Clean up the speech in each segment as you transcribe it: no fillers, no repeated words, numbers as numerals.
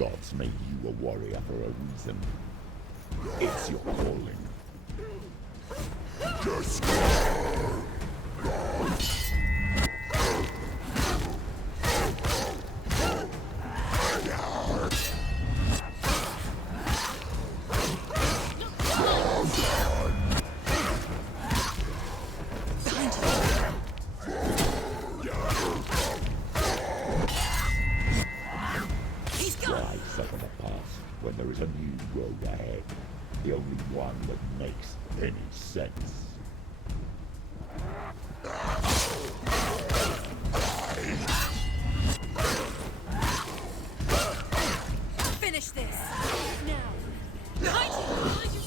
gods made you a warrior for a reason. It's your calling. Why suffer the past when there is a new road ahead? The only one that makes any sense. Finish this! Now! Behind you! Behind you!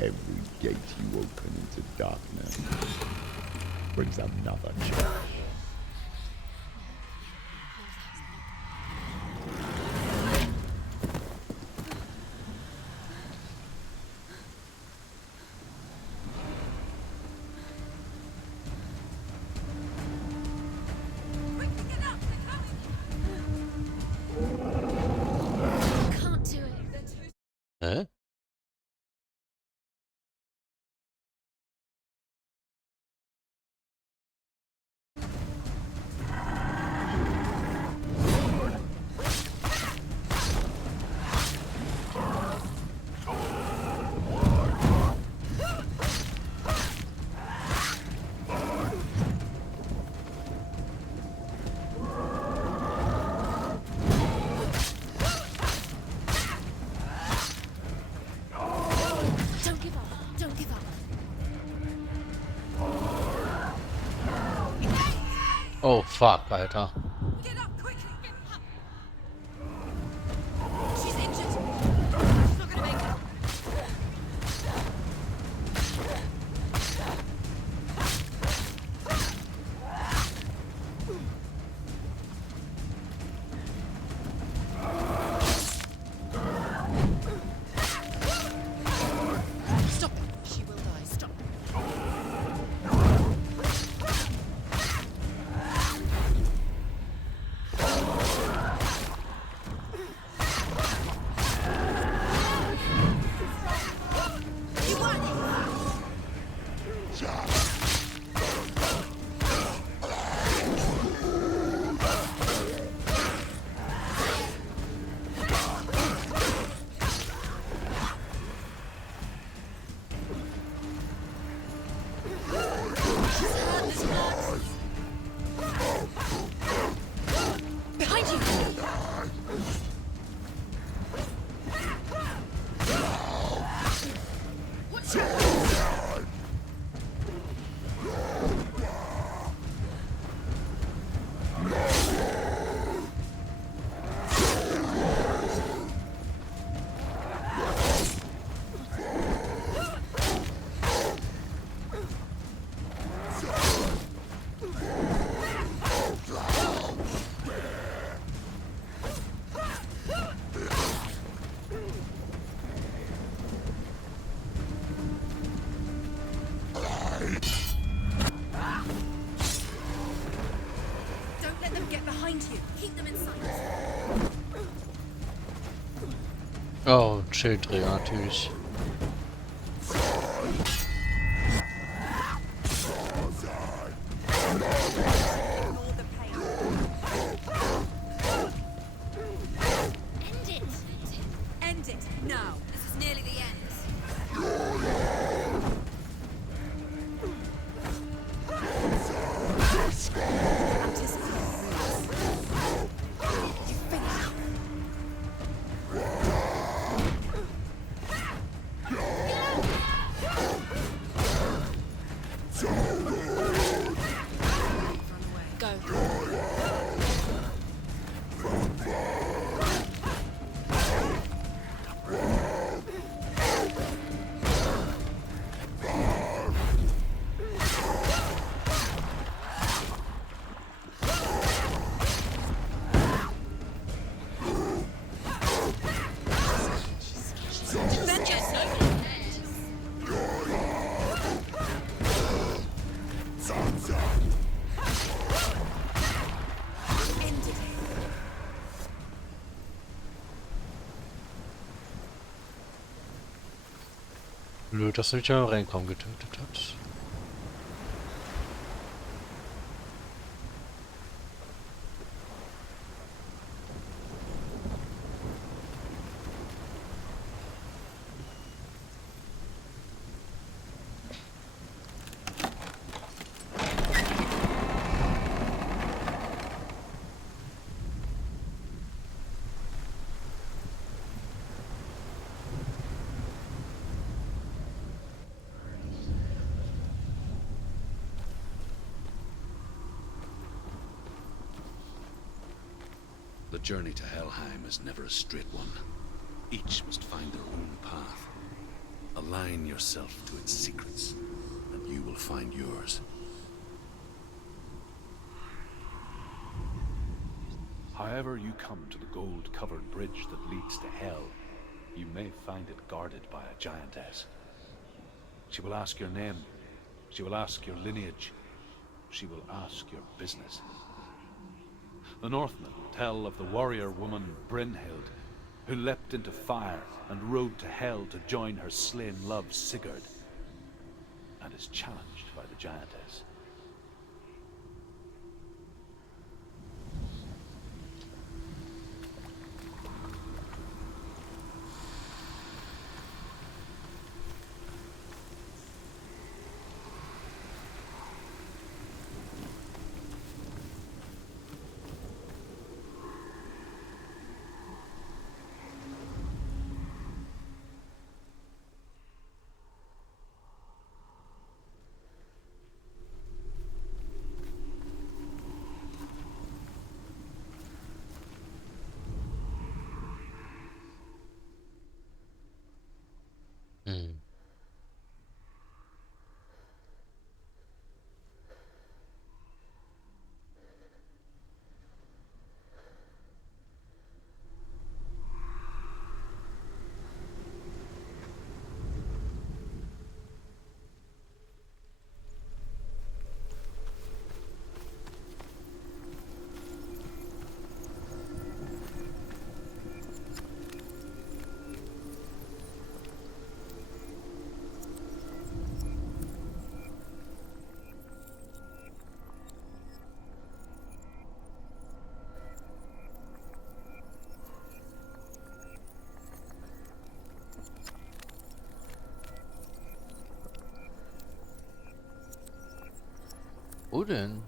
Every gate you open into darkness brings another change. Can't do it. Hä? Don't give up. Don't give up. Oh fuck, Alter. Get up quickly. She's injured. She's not gonna make it. Stop it. She will die. Stop. You won it. Behind you. What's Don't let them get behind you. Keep them in sight. Oh, ein Schildträger natürlich. blöd, dass er mich ja im Reinkommen getötet hat. The journey to Helheim is never a straight one. Each must find their own path. Align yourself to its secrets, and you will find yours. However you come to the gold-covered bridge that leads to Hell, you may find it guarded by a giantess. She will ask your name. She will ask your lineage. She will ask your business. The Northmen tell of the warrior woman Brynhild, who leapt into fire and rode to Hell to join her slain love Sigurd, and is challenged by the giantess. Hm. Wo denn?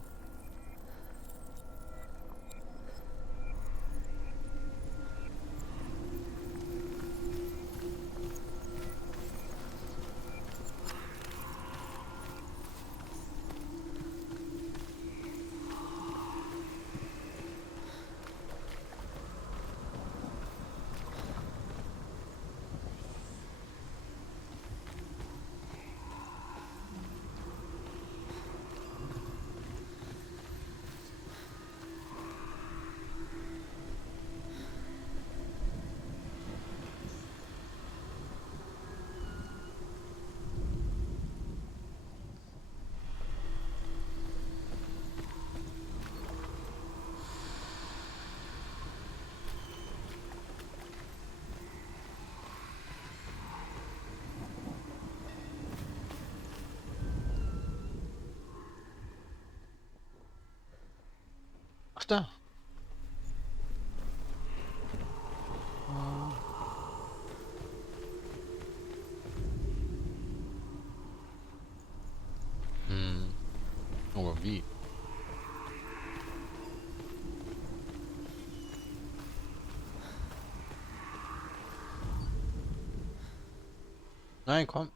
Ach da. Hm. Aber wie? Nein, komm.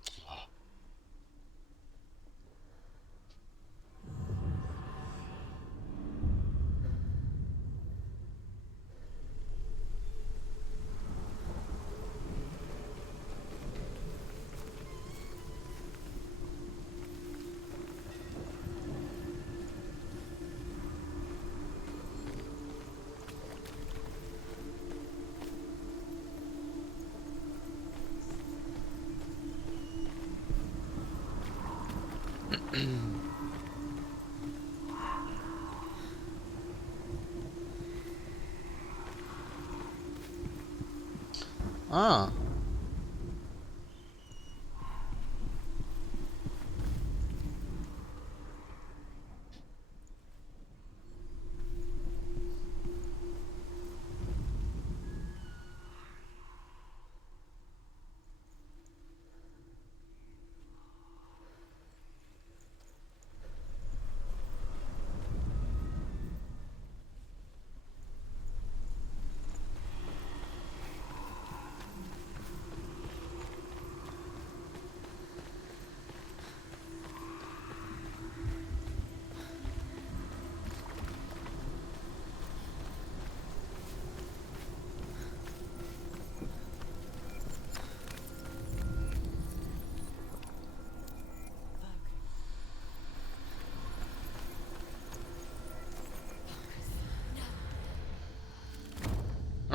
Ah.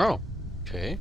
Oh, okay.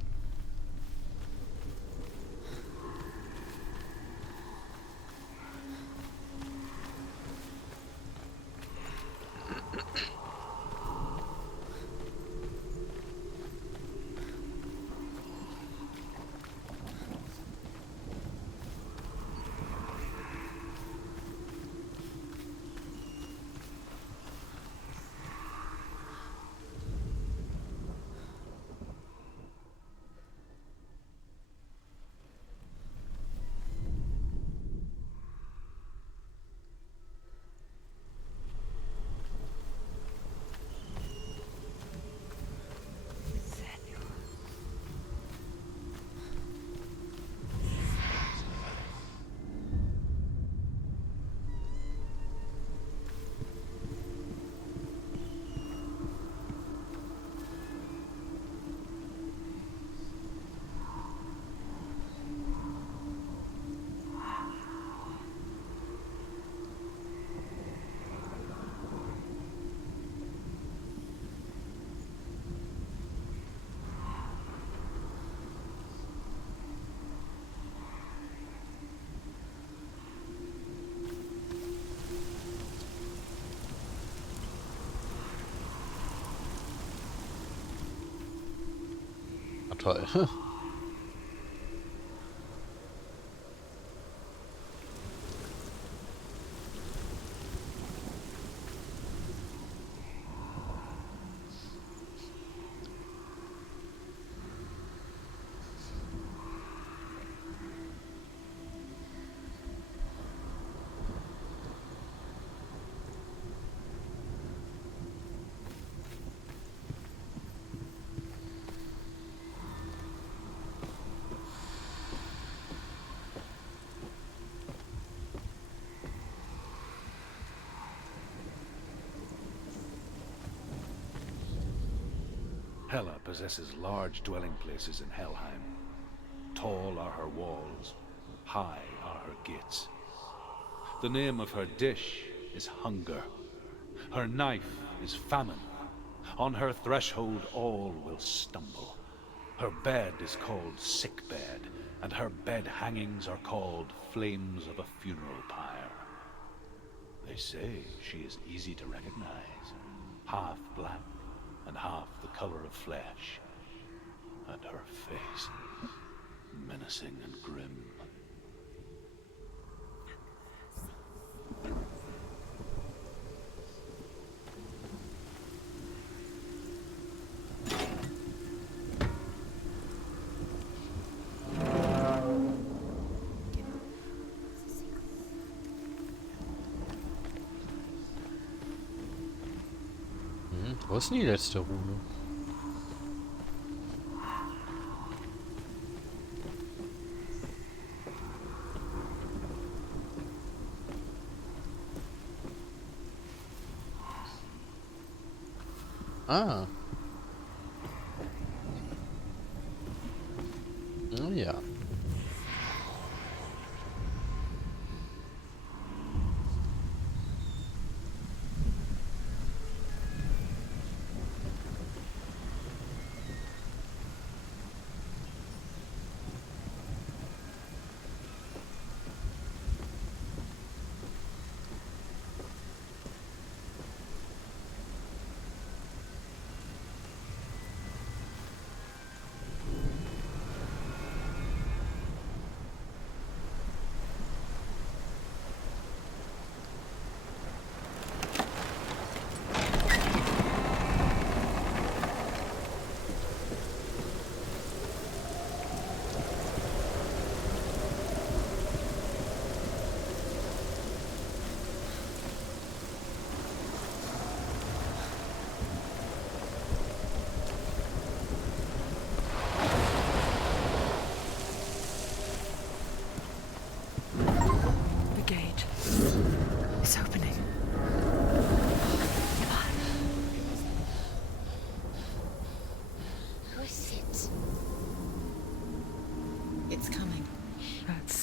Na toll. Hela possesses large dwelling places in Helheim. Tall are her walls, high are her gates. The name of her dish is hunger. Her knife is famine. On her threshold all will stumble. Her bed is called sick bed, and her bed hangings are called flames of a funeral pyre. They say she is easy to recognize, half black and half the color of flesh, and her face menacing and grim. Wo ist denn die letzte Rune? Ah. Oh ja.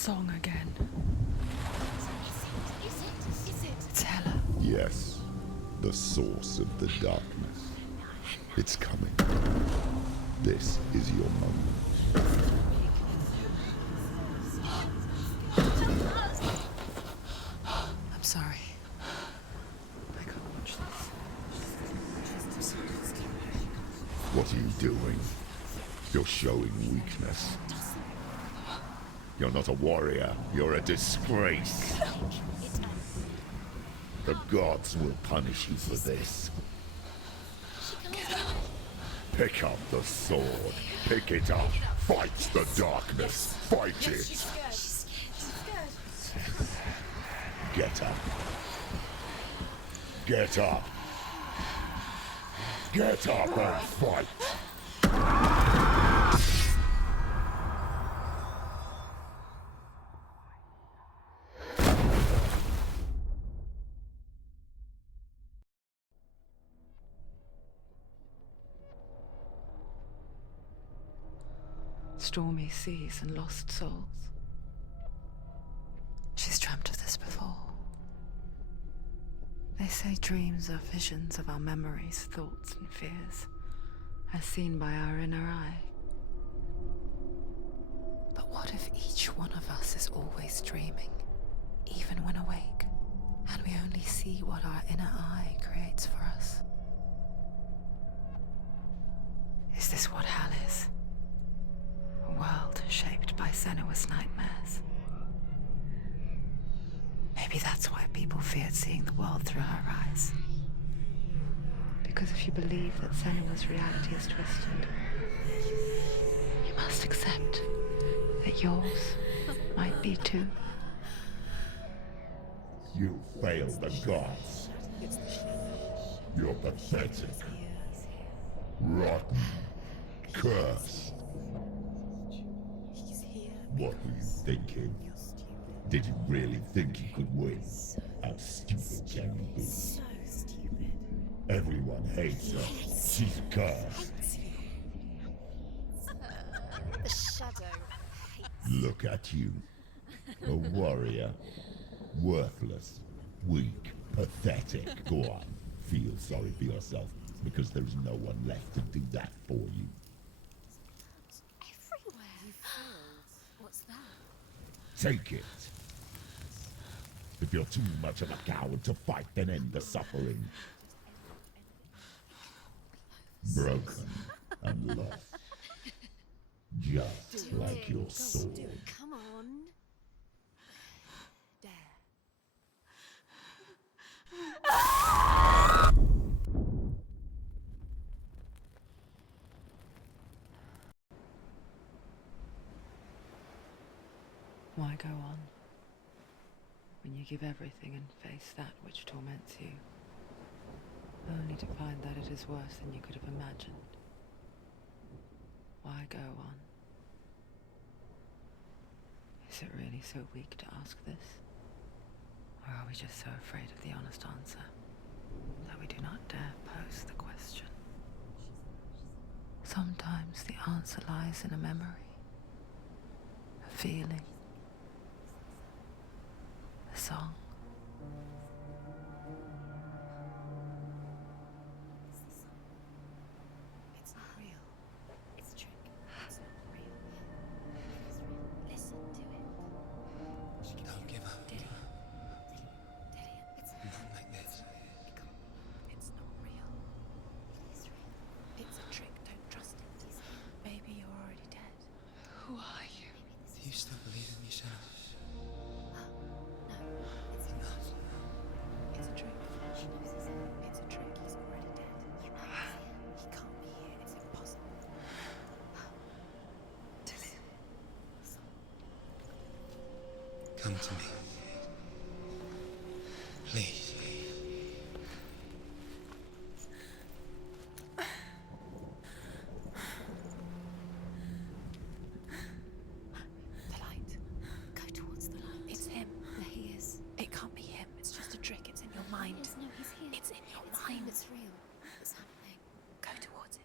song again. It's Hela. Yes, the source of the darkness. It's coming. This is your moment. I'm sorry. I can't watch this. What are you doing? You're showing weakness. You're not a warrior. You're a disgrace. The gods will punish you for this. Pick up the sword. Pick it up. Fight the darkness. Fight it. Get up. Get up. Get up and fight. Stormy seas and lost souls. She's dreamt of this before. They say dreams are visions of our memories, thoughts, and fears, as seen by our inner eye. But what if each one of us is always dreaming, even when awake, and we only see what our inner eye creates for us? Is this what hell is? A world shaped by Senua's nightmares. Maybe that's why people feared seeing the world through her eyes. Because if you believe that Senua's reality is twisted, you must accept that yours might be too. You failed the gods. You're pathetic. Rotten. Cursed. What were you thinking? Did you really think you could win? How stupid can you be? So stupid. Everyone hates her. She's cursed. The shadow hates. Look at you. A warrior. Worthless. Weak. Pathetic. Go on. Feel sorry for yourself, because there's no one left to do that for you. Everywhere. You failed. What's that? Take it. If you're too much of a coward to fight, then end the suffering. Broken and lost. Just like your sword. Come on. Dare. Why go on when you give everything and face that which torments you, only to find that it is worse than you could have imagined? Why go on? Is it really so weak to ask this? Or are we just so afraid of the honest answer that we do not dare pose the question? Sometimes the answer lies in a memory, a feeling, a song. It's not real. It's a trick. It's not real. It is real. Listen to it. Don't give up. Daddy. It's Not like this. It's not real. It is real. It's a trick. Don't trust it. Maybe you're already dead. Who are you? Do you still believe in yourself? No, it's not. It's a trick. She knows he's here. It's a trick. He's already dead. You know he's here. He can't be here. It's impossible. Come to me. Please. The light. Go towards the light. It's him. There he is. It can't be him. It's just a trick. It's in your mind. No, he's here. It's in your mind. It's real. It's happening. Go towards it.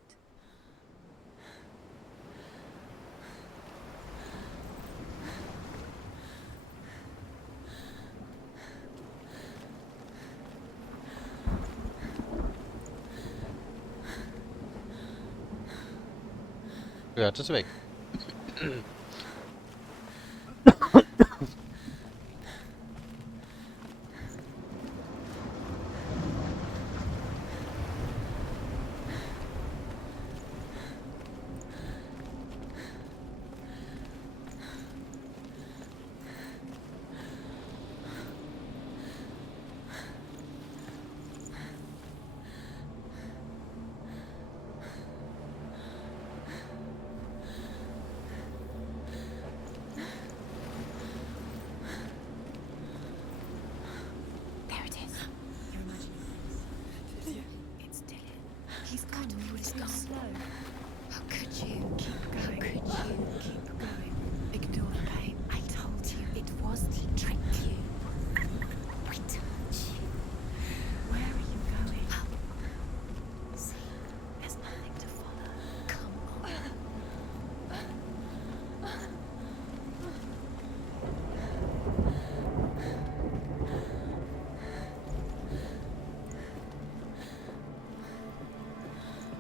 Gehört es weg. There it is. You're imagining. It's Dylan. He's gone. He's gone. Slow. How could you? Keep going. How could you? Keep going. Ignore the pain. I told you it was to trick you. I told you. Where are you going? Up. See, there's nothing to follow. Come on.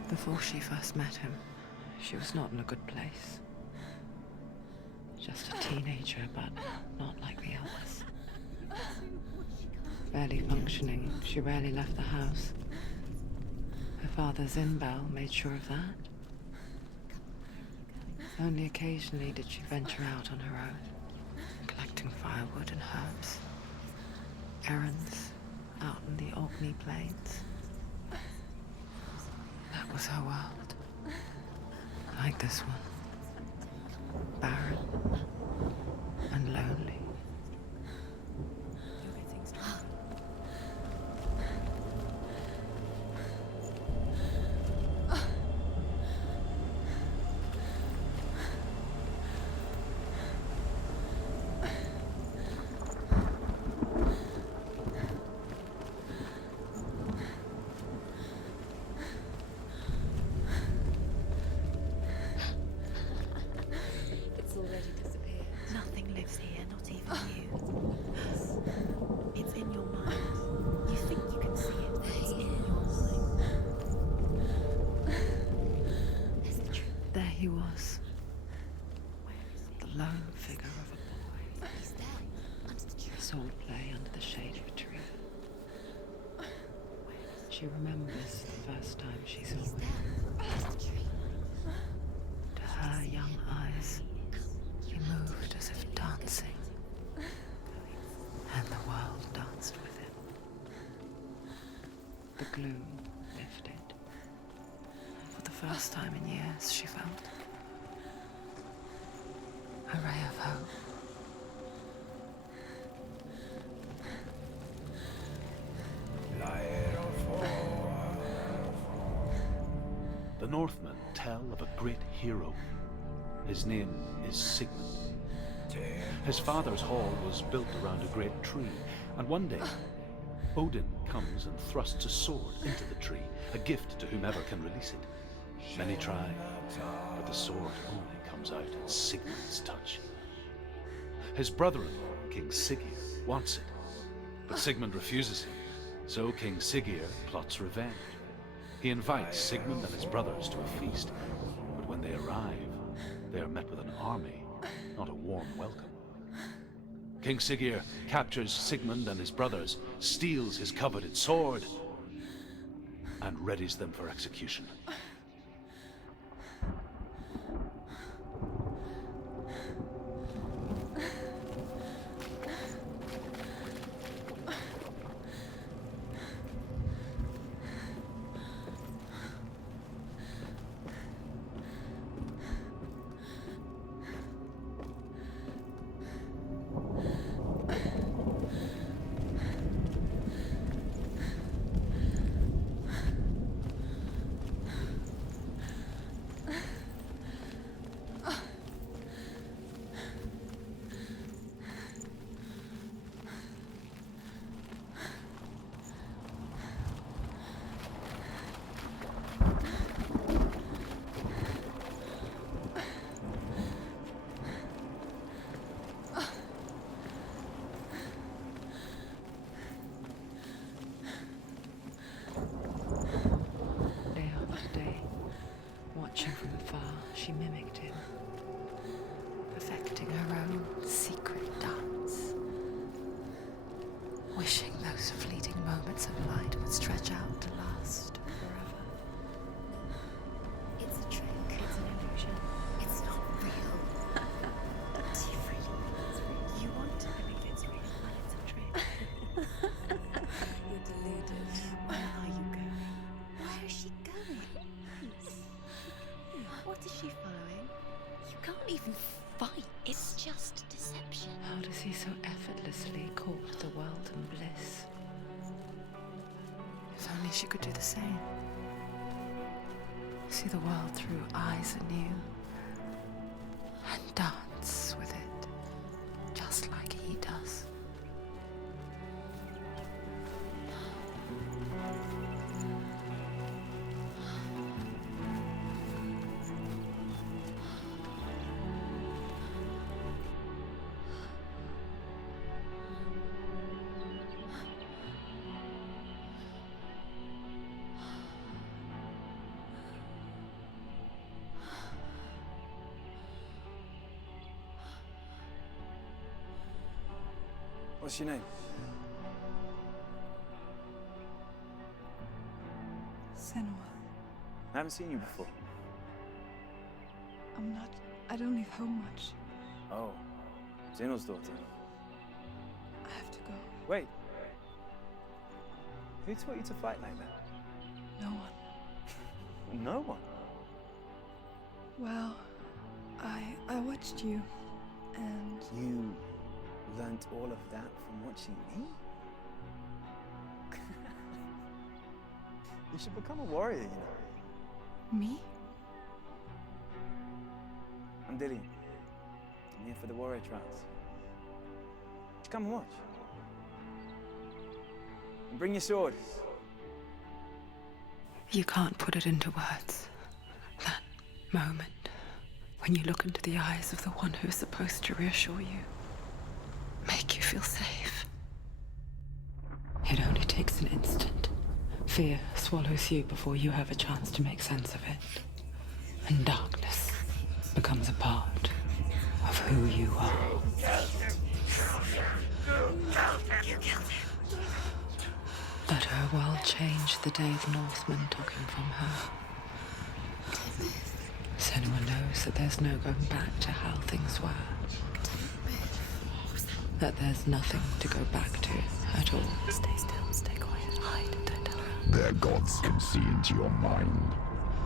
Before she first met him, she was not in a good place. Just a teenager, but not like the others. Barely functioning, she rarely left the house. Her father's in-bell made sure of that. Only occasionally did she venture out on her own, collecting firewood and herbs. Errands out in the Orkney Plains. That was her world. Like this one. Barren and lonely. It's already disappeared. Nothing lives here, not even you. It's in your mind. You think you can see it, but it's in your mind. There's the truth. There he was, Where is it? the lone figure of a boy. He's there, under the tree. Swordplay under the shade of a tree. She remembers the first time she saw He's him. there, under the tree. To her young eyes, he moved as if dancing, and the world danced with him. The gloom lifted. For the first time in years, she felt a ray of hope. The Northmen tell of a great hero. His name is Sigmund. His father's hall was built around a great tree, and one day Odin comes and thrusts a sword into the tree, a gift to whomever can release it. Many try, but the sword only comes out at Sigmund's touch. His brother-in-law, King Siggeir, wants it, but Sigmund refuses him, so King Siggeir plots revenge. He invites Sigmund and his brothers to a feast, but when they arrive, they are met with an army, not a warm welcome. King Siggeir captures Sigmund and his brothers, steals his coveted sword, and readies them for execution. wishing those fleeting moments of light would stretch out to last forever. It's a trick. It's an illusion. It's not real. Do you really think it's real? You want to believe it's real, but it's a trick. You're deluded. Where are you going? Where is she going? What is she following? You can't even fight. It's just deception. How does he so effortlessly court the world and bliss? If only she could do the same. See the world through eyes anew and dance with it, just like he does. What's your name? Senua. I haven't seen you before. I don't leave home much. Oh, Zeno's daughter. I have to go. Wait. Who taught you to fight like that? No one. No one. Well, I watched you, and You learnt all of that from watching me? You should become a warrior, you know. me? I'm Dillian. I'm here for the warrior trials. Just come and watch. And bring your sword. You can't put it into words. That moment when you look into the eyes of the one who is supposed to reassure you, make you feel safe. It only takes an instant. Fear swallows you before you have a chance to make sense of it. And darkness becomes a part of who you are. Let her world change the day the Northmen took him from her. Senua knows that there's no going back to how things were. That there's nothing to go back to at all. Stay still, stay quiet, hide, don't tell her. Their gods can see into your mind.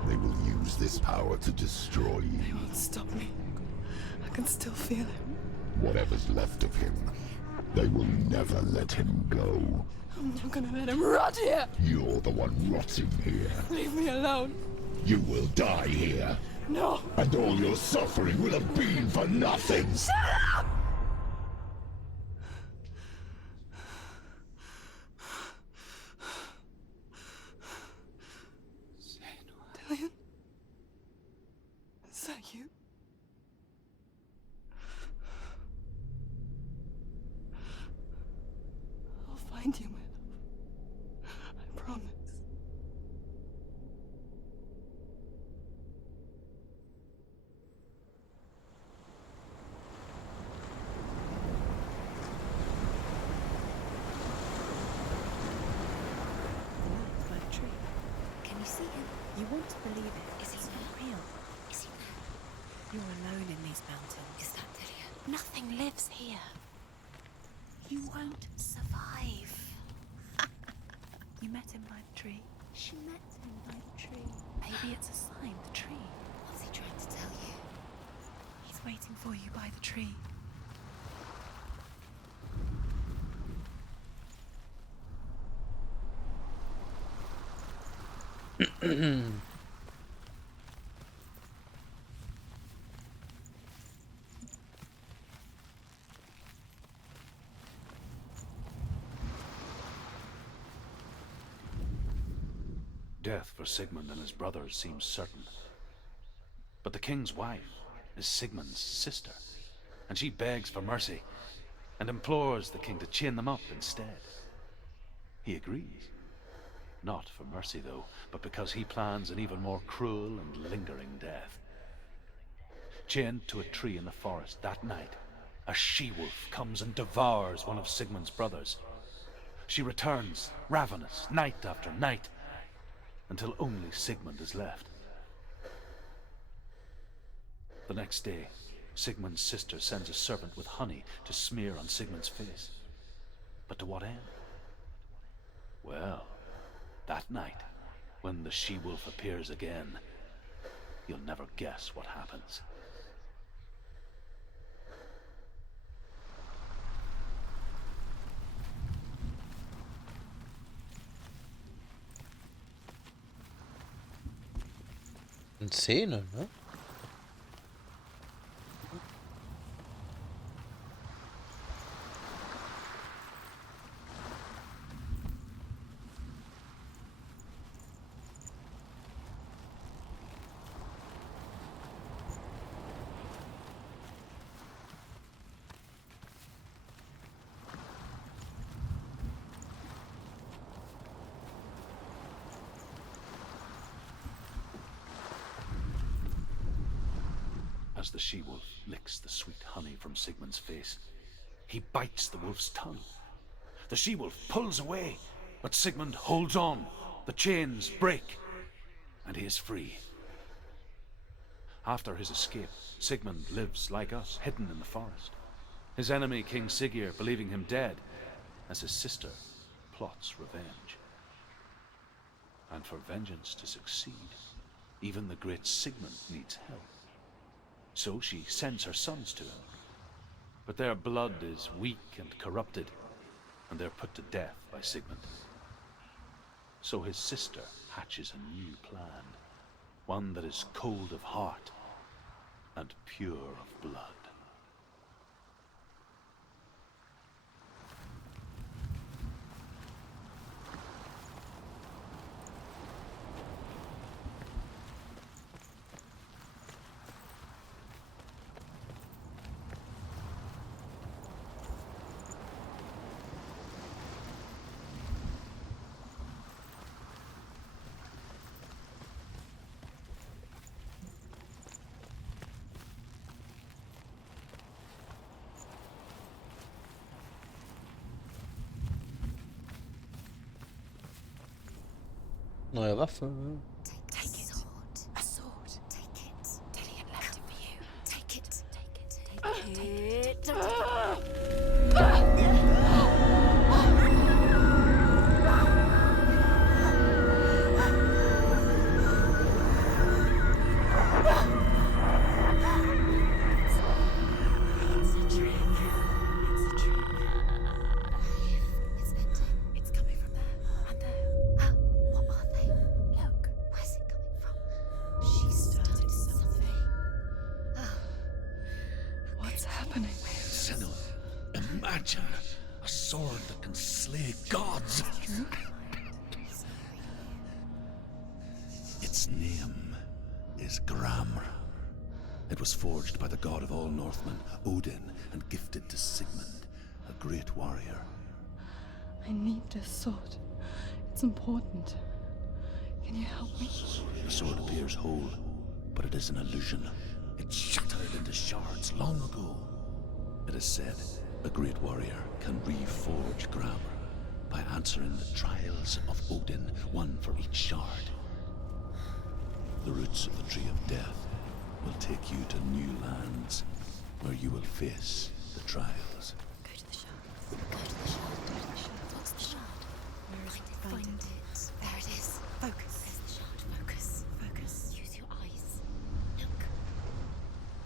They will use this power to destroy They you. won't stop me. I can still feel him. Whatever's left of him, they will never let him go. I'm not gonna let him rot here. You're the one rotting here. Leave me alone. You will die here. No. And all your suffering will have been for nothing. Dillian? Is that you? I'll find you, my love. I promise. By the tree. Can you see him? You want to believe it. Is he not real? Is he there? You're alone in these mountains. Is that Dillian? Nothing lives here. You won't survive. You met him by the tree. She met him by the tree. Maybe it's a sign, the tree. What's he trying to tell you? He's waiting for you by the tree. Death for Sigmund and his brothers seems certain. But the king's wife is Sigmund's sister, and she begs for mercy and implores the king to chain them up instead. He agrees. Not for mercy, though, but because he plans an even more cruel and lingering death. Chained to a tree in the forest that night, a she-wolf comes and devours one of Sigmund's brothers. She returns, ravenous, night after night, until only Sigmund is left. The next day, Sigmund's sister sends a servant with honey to smear on Sigmund's face. But to what end? Well, that night, when the she-wolf appears again, you'll never guess what happens. Eine Szene, ne? As the she-wolf licks the sweet honey from Sigmund's face, he bites the wolf's tongue. The she-wolf pulls away, but Sigmund holds on. The chains break, and he is free. After his escape, Sigmund lives like us, hidden in the forest. His enemy, King Siggeir, believing him dead, as his sister plots revenge. And for vengeance to succeed, even the great Sigmund needs help. So she sends her sons to him. But their blood is weak and corrupted, and they're put to death by Sigmund. So his sister hatches a new plan, one that is cold of heart and pure of blood. Neue Waffe. Take it. A sword. Take it. Dillian left it for you. Take it. Take it. Take It's a trick. It's ending. It's coming from there and there. What are they? Look. Where's it coming from? She started something. What's happening? Senua, imagine a sword that can slay gods. Its name is Gramr. It was forged by the god of all Northmen, Odin, and gifted to Sigmund, a great warrior. I need this sword. It's important. Can you help me? The sword appears whole, but it is an illusion. It shattered into shards long ago. It is said a great warrior can reforge Gramr by answering the trials of Odin, one for each shard. The roots of the Tree of Death will take you to new lands where you will face the trials. Go to the shard. Go to the shard. What's the shard? Where is it? Find it. There it is. Focus. There's the shard. Focus. Focus. Use your eyes. Look.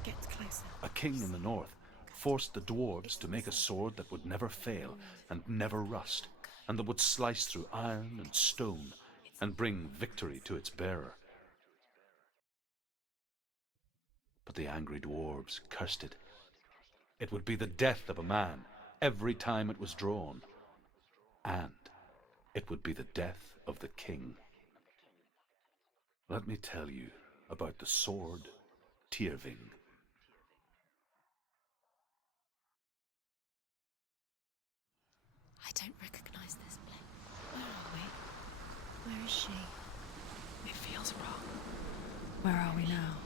Get closer. A king in the north forced the dwarves to make a sword that would never fail and never rust, and that would slice through iron and stone and bring victory to its bearer. But the angry dwarves cursed it. It would be the death of a man every time it was drawn, and it would be the death of the king. Let me tell you about the sword Tyrving. I don't recognize this place. Where are we? Where is she? It feels wrong. Where are we now?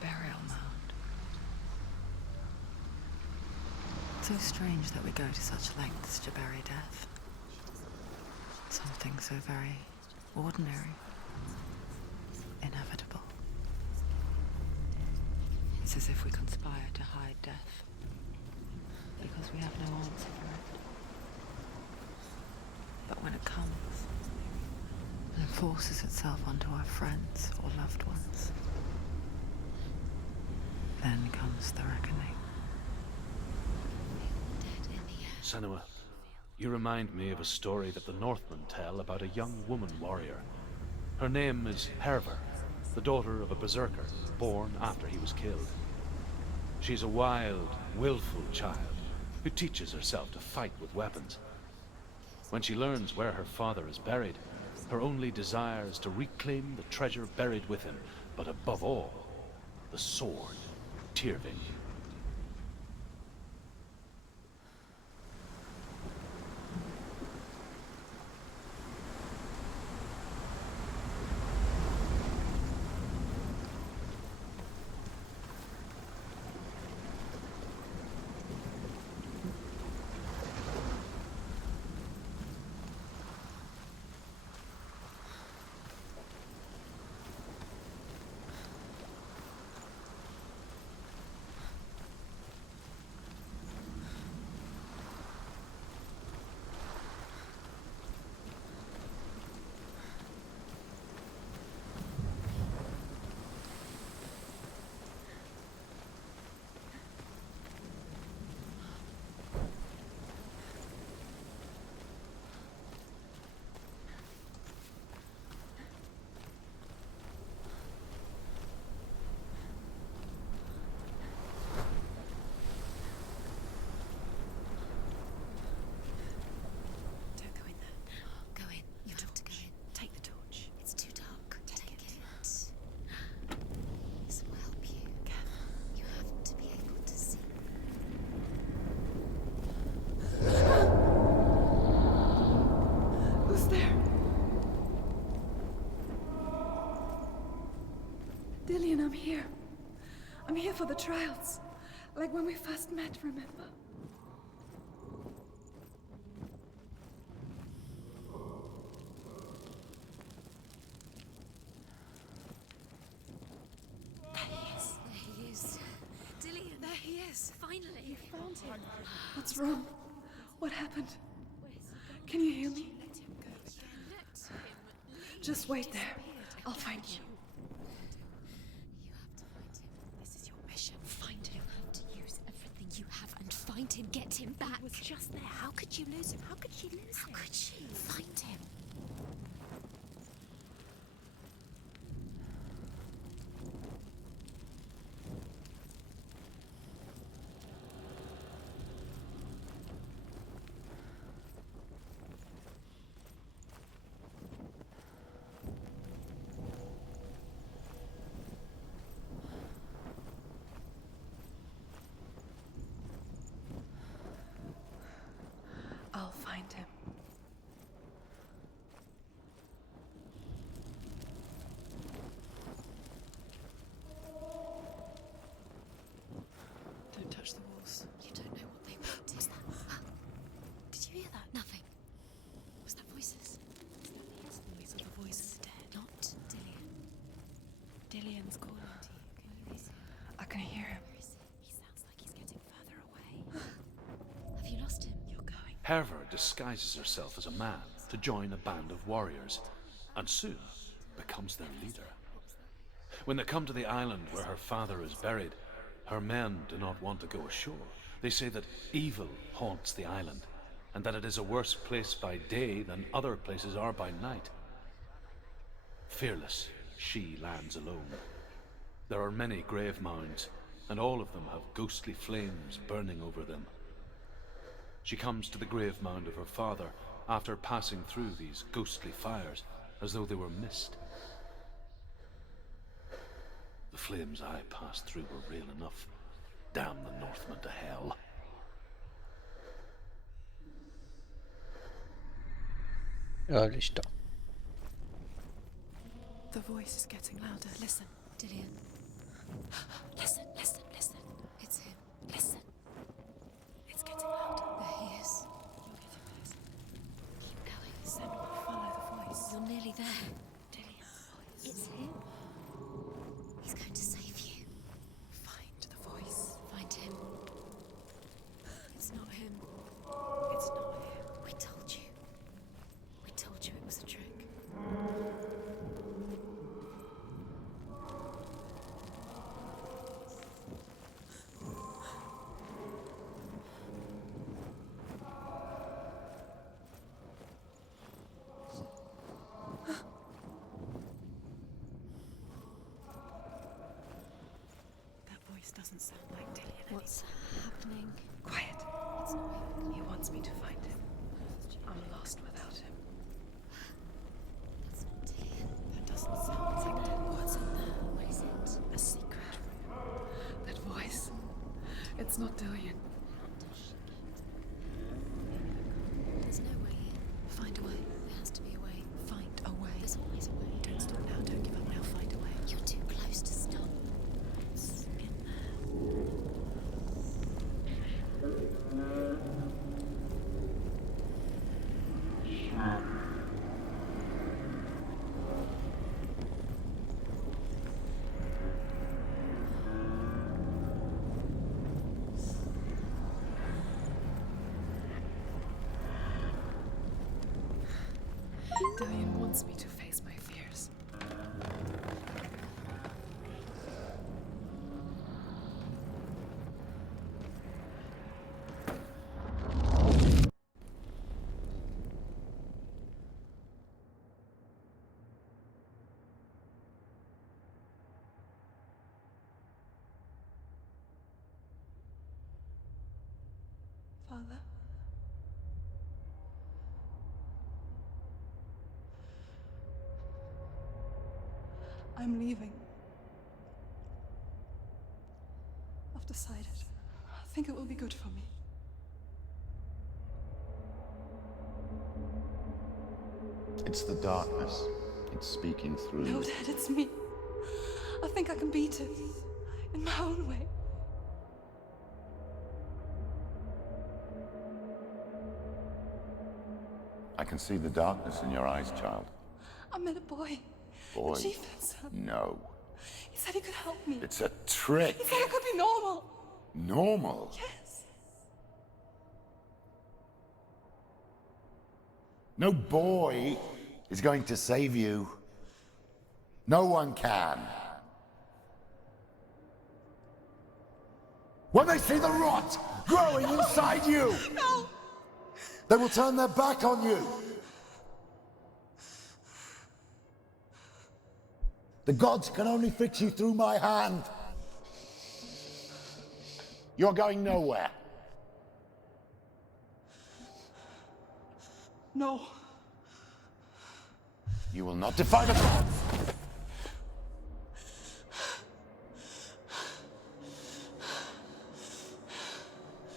Burial mound. It's so strange that we go to such lengths to bury death. Something so very ordinary, inevitable. It's as if we conspire to hide death, because we have no answer for it. But when it comes, and it forces itself onto our friends or loved ones, then comes the reckoning. Senua, you remind me of a story that the Northmen tell about a young woman warrior. Her name is Herver, the daughter of a berserker, born after he was killed. She's a wild, willful child who teaches herself to fight with weapons. When she learns where her father is buried, her only desire is to reclaim the treasure buried with him, but above all, the sword, Tyrving. Don't go in there. Go in. You have to go in. Take the torch. It's too dark. Take it. This will help you. You have to be able to see. Who's there? Dillian, I'm here. I'm here for the trials. Like when we first met, remember? There he is. Dillian. There he is. Finally. You found him. What's wrong? What happened? Can you hear me? Let him go. Let him. Just wait there. I'll find you. You have to find him. This is your mission. Find him. You have to use everything you have and find him. Get him back. He was just there. How could you lose him? How could she lose him? How could she? Find him. I'll find him. Don't touch the walls. You don't know what they will do. What's that? Did you hear that? Nothing. Was that voices? Is that his voice or the voice of the dead? Not Dillian. Dillian's calling to you. Can you hear him? I can hear him. Where is he? He sounds like he's getting further away. Have you lost him? You're going. Herver disguises herself as a man to join a band of warriors, and soon becomes their leader. When they come to the island where her father is buried, her men do not want to go ashore. They say that evil haunts the island, and that it is a worse place by day than other places are by night. Fearless, she lands alone. There are many grave mounds, and all of them have ghostly flames burning over them. She comes to the grave mound of her father after passing through these ghostly fires as though they were mist. The flames I passed through were real enough. Damn the Northmen to hell. Ja, Lichter. The voice is getting louder. Listen, Dillian. Listen, listen, listen. It's him. Listen. It's getting What's happening? Quiet. It's not even He wants me to find him. I'm lost without him. That's not Dillion. That doesn't sound like him. What's in there? What is it? A secret room. That voice. It's not Dillion. There's no way in. Find a way. There has to be a way. Find a way. There's always a way. Don't stop now. Don't give up now. Find a way. You're too close to stop. What's in there? Dillion wants me to face my fears. Father? I'm leaving. I've decided. I think it will be good for me. It's the darkness. It's speaking through No, you. Dad, it's me. I think I can beat it. In my own way. I can see the darkness in your eyes, child. I met a boy. Boy. The chief himself. No. He said he could help me. It's a trick. He said I could be normal. Normal. Yes. No boy is going to save you. No one can. When they see the rot growing inside you, No! they will turn their back on you. The gods can only fix you through my hand. You're going nowhere. No. You will not defy the gods.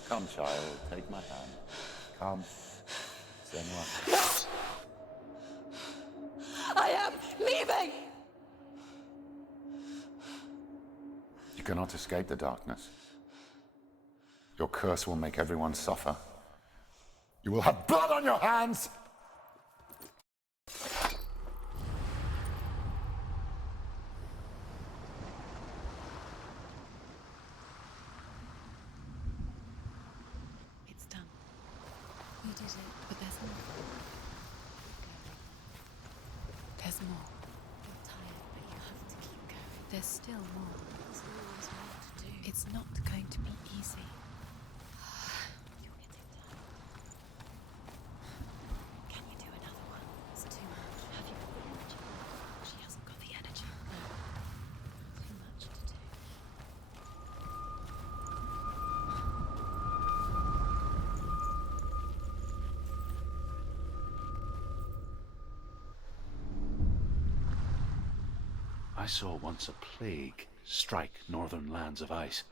Come, child, take my hand. Come. Senua. I am leaving! You cannot escape the darkness. Your curse will make everyone suffer. You will have blood on your hands! It's done. You did it, but there's more. There's more. You're tired, but you have to keep going. There's still more. There's always more to do. It's not going to be easy. You're getting tired. Can you do another one? It's too much. Have you got the energy? She hasn't got the energy. No. Too much to do. I saw once a plague strike northern lands of ice.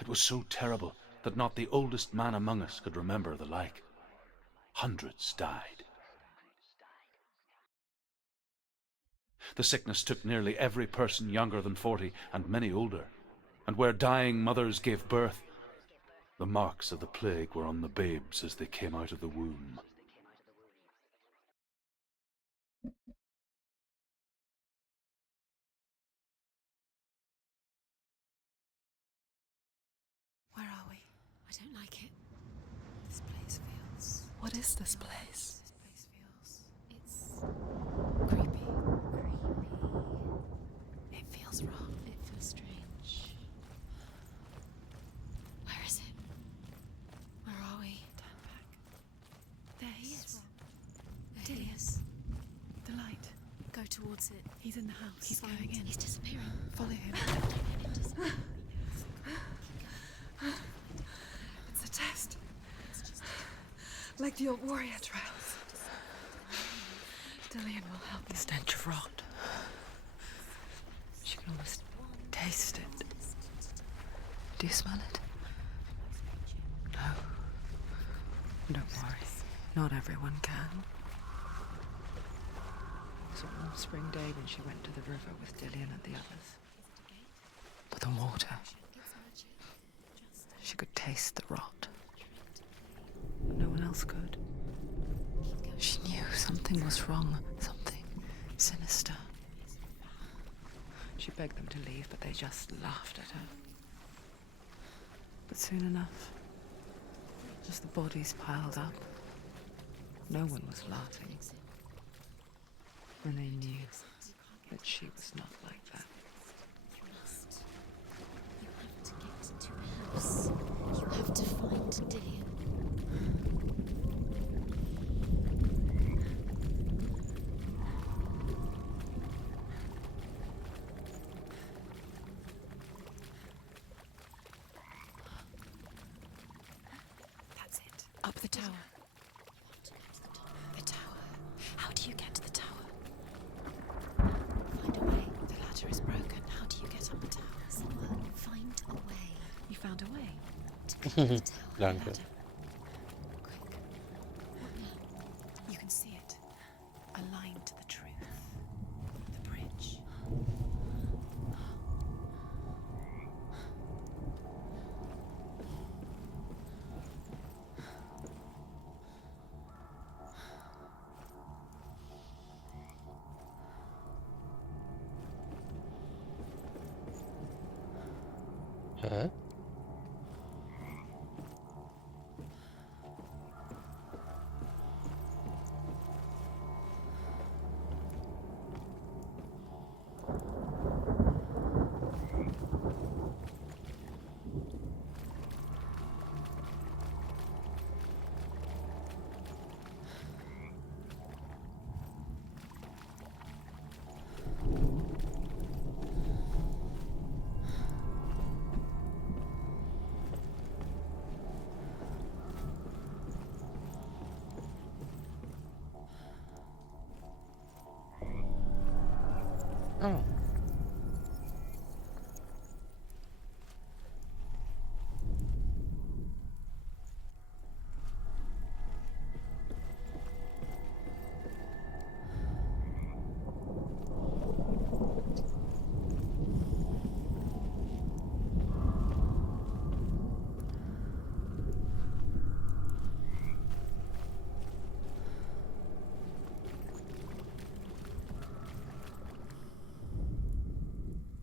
It was so terrible that not the oldest man among us could remember the like. Hundreds died. The sickness took nearly every person younger than 40 and many older. And where dying mothers gave birth, the marks of the plague were on the babes as they came out of the womb. Where are we? I don't like it. This place feels... What is this place? This place feels... It's... creepy. It feels wrong. It feels strange. Where is it? Where are we? Turn back. There he is. There he is. The light. Go towards it. He's in the house. He's going in. He's disappearing. Follow him. Keep going. Like the old warrior trials. Dillian will help The us. stench of rot. She can almost taste it. Do you smell it? No. Don't worry. Not everyone can. It was a warm spring day when she went to the river with Dillian and the others. But the water. She could taste the rot. No one else could. She knew something was wrong, something sinister. She begged them to leave, but they just laughed at her. But soon enough, as the bodies piled up, no one was laughing. And they knew that she was not like that. You have to find Dillian. That's it. Up the tower. The tower. How do you get to the tower? Find a way. The ladder is broken. How do you get up the tower? Senua, find a way. You found a way? To get to the tower. Danke. Ladder. Quick. What now? You can see it. A line to the truth. The bridge. Hä? Oh.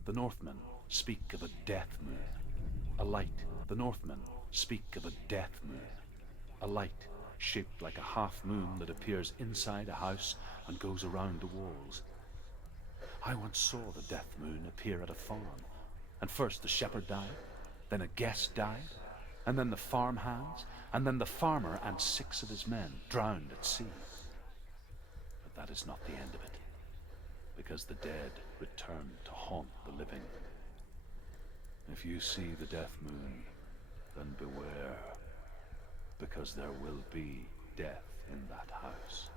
The Northmen speak of a death moon. A light. The Northmen speak of a death moon. A light shaped like a half moon that appears inside a house and goes around the walls. I once saw the death moon appear at a farm. And first the shepherd died, then a guest died, and then the farm hands, and then the farmer and 6 of his men drowned at sea. But that is not the end of it, because the dead return to haunt the living. If you see the death moon, then beware, because there will be death in that house.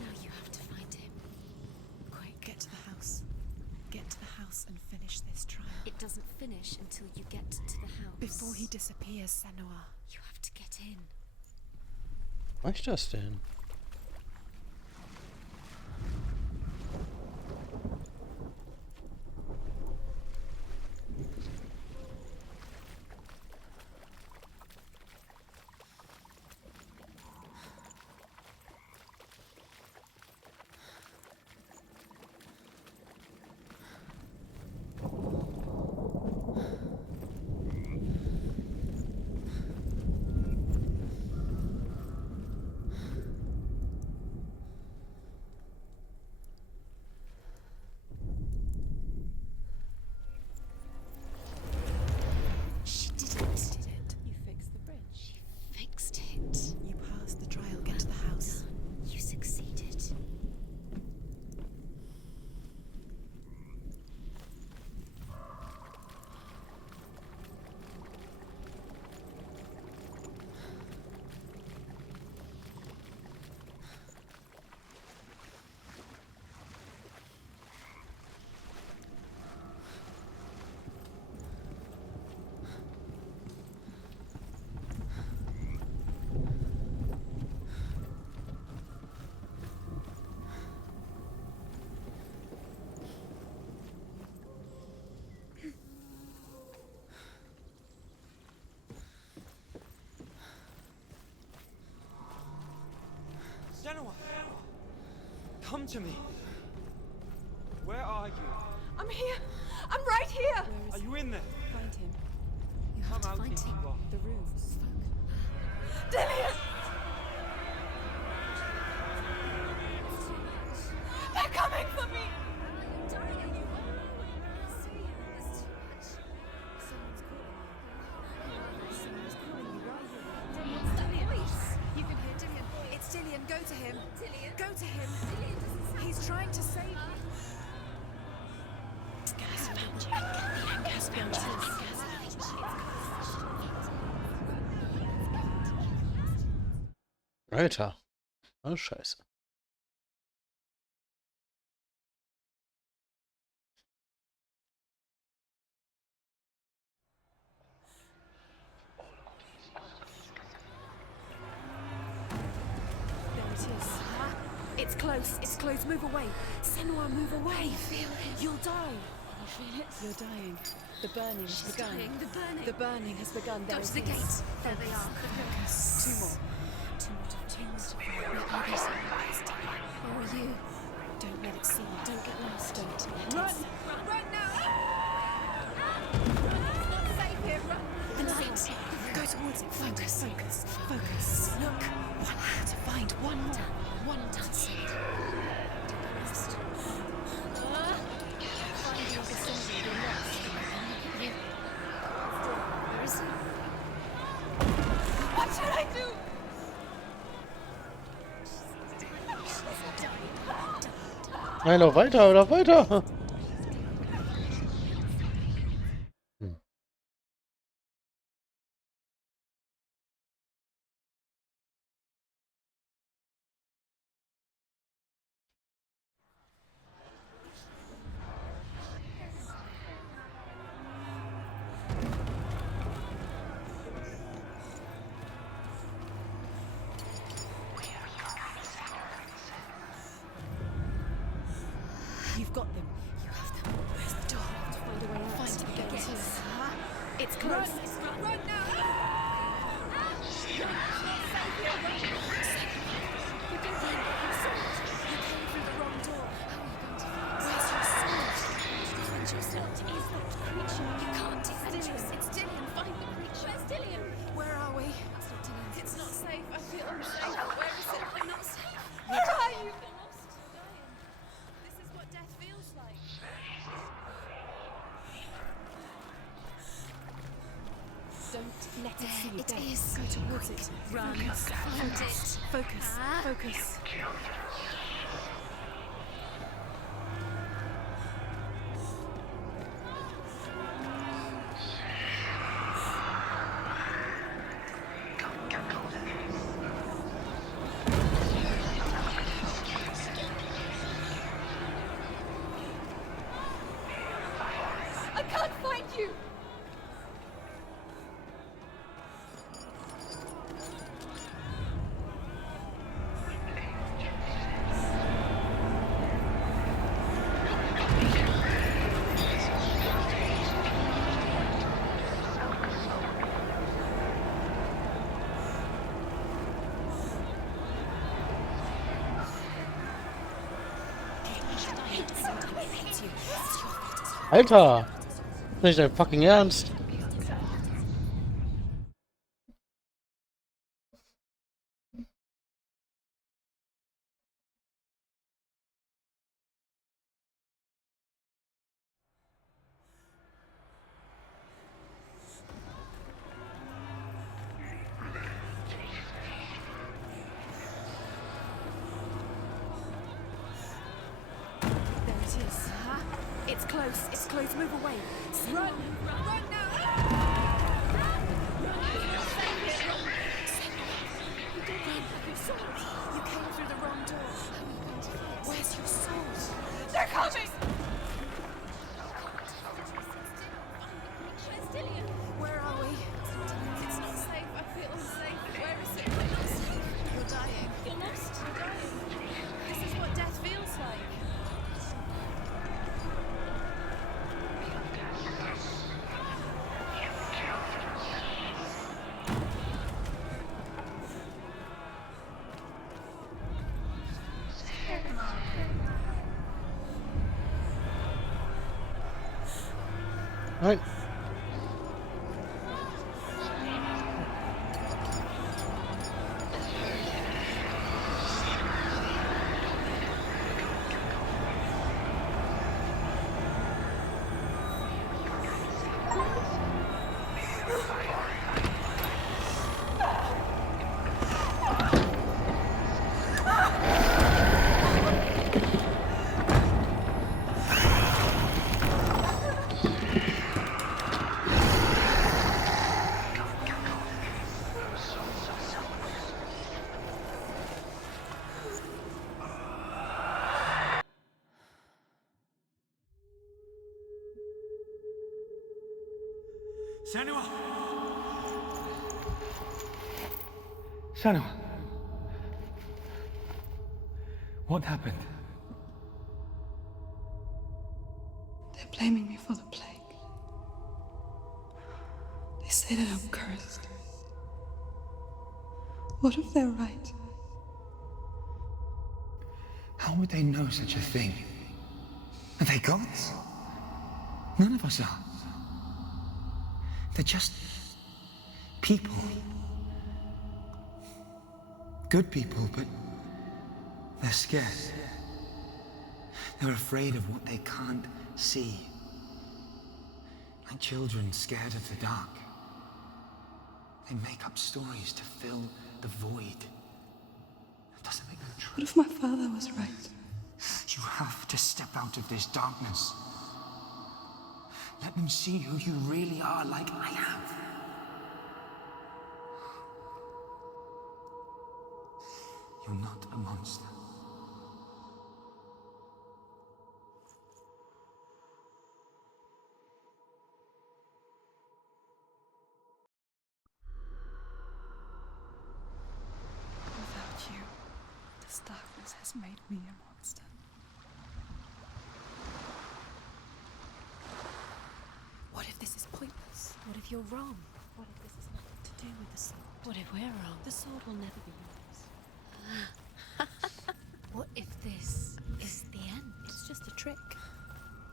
Now you have to find him. Quick, get to the house. Get to the house and finish this trial. It doesn't finish until you get to the house. Before he disappears, Senua. You have to get in. Was ist das denn? Come to me. Where are you? I'm here. I'm right here. Are you in there? Find him. You have Come to out find if him. you are. The rooms. Dillian! They're coming for me. You can hear Dillian. It's Dillian. Go to him. Dillian. Go to him. He's trying to save you. Gas found you. Gas found you. Alter. Oh, scheiße. There it is. It's close. It's close. Move away. Senua, move away. Feel it. You'll die. You feel it? You're dying. The burning has begun. Dying. The burning. The burning has begun. There Go it to the is. gate. There they are. Focus. Two more. Two more. Where are they? Where are you? Don't let it see you. Don't get lost. Don't let it see. Run now. Save him. Run. The light. Go towards it. Focus. Focus. Focus. Look. One more to find. One more. One more. Don't get lost. Find your vicinity. You're lost. Where is he? What should I do? Nein, lauf weiter, lauf weiter. You've got them. You have them. Where's the door? To find a way out. Find the gate. It's close. Run now. You came through the wrong door. Where's your sword? Find your sword. Is that creature? You can't do that. It's Dillian. Find the creature. Where's Dillian? Where are we? It's not safe. I feel unsafe. Where is it? I'm not safe. Where are you? This is what death feels like. Don't let it see you. It Don't. is. Go towards it. Run. Find Focus. it. Focus. Focus. I can't find you. Alter! Nicht dein fucking Ernst? There it is. It's close. It's close. Move away. Run now. You came through the wrong door. Where's your sword? They're coming. Where's Dillian? Where are we? It's not safe. I feel unsafe. Where is it? We're not safe. You're dying. You're lost. You're dying. This is what death feels like. Right. Senua! Senua! What happened? They're blaming me for the plague. They say that I'm cursed. What if they're right? How would they know such a thing? Are they gods? None of us are. They're just people. Good people, but they're scared. They're afraid of what they can't see. Like children scared of the dark. They make up stories to fill the void. That doesn't make them true. What if my father was right? You have to step out of this darkness. Let them see who you really are, like I have. You're not a monster. Without you, this darkness has made me a monster. What if this is pointless? What if you're wrong? What if this has nothing to do with the sword? What if we're wrong? The sword will never be yours. What if this is the end? It's just a trick.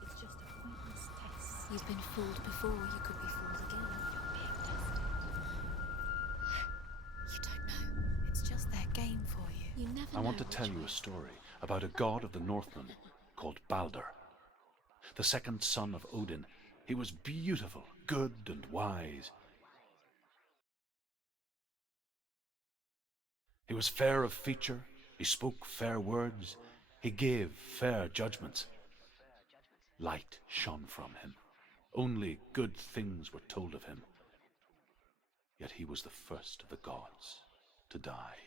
It's just a pointless test. You've been fooled before, you could be fooled again. You're being tested. You don't know. It's just their game for you. You never I want to know tell which you way- a story about a god of the Northmen called Balder. The second son of Odin. He was beautiful, good and wise. He was fair of feature, he spoke fair words, he gave fair judgments. Light shone from him. Only good things were told of him. Yet he was the first of the gods to die.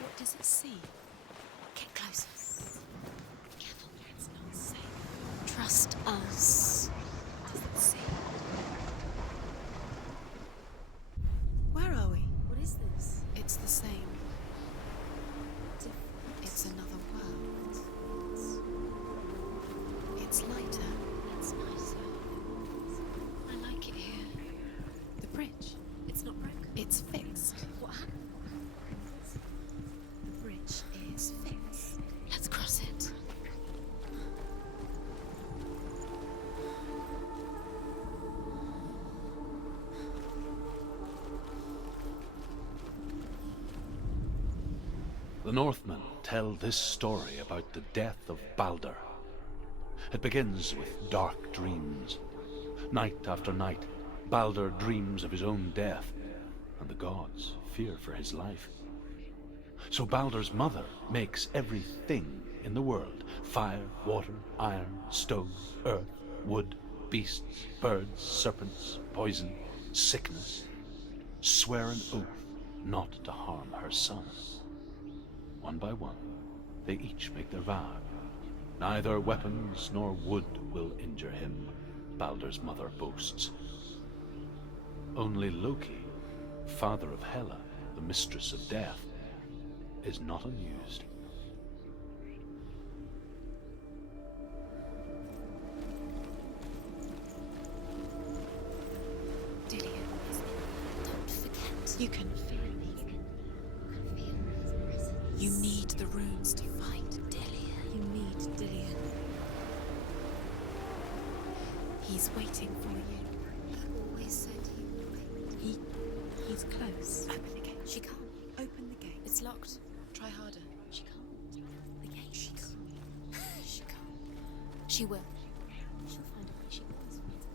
What does it see? Get closer. Careful, it's not safe. Trust us. What does it see? Where are we? What is this? It's the same. It's another world. It's lighter. It's nicer. I like it here. The bridge. It's not broken. It's fixed. What happened? The bridge is fixed. Let's cross it. The Northmen tell this story about the death of Balder. It begins with dark dreams. Night after night, Balder dreams of his own death, and the gods fear for his life. So Balder's mother makes everything in the world: fire, water, iron, stone, earth, wood, beasts, birds, serpents, poison. sickness, swear an oath not to harm her son. One by one, they each make their vow. Neither weapons nor wood will injure him, Baldur's mother boasts. Only Loki, father of Hela, the mistress of death, is not amused. Dillion, don't forget. You can feel me. You need the runes to fight Dillion. You need Dillion. He's waiting for you. He always said he would wait. He's close. Open the gate. She can't. Open the gate. It's locked. Try harder. She can't. The gate. She can't. She can't. She will. She'll find a way. She always finds a way.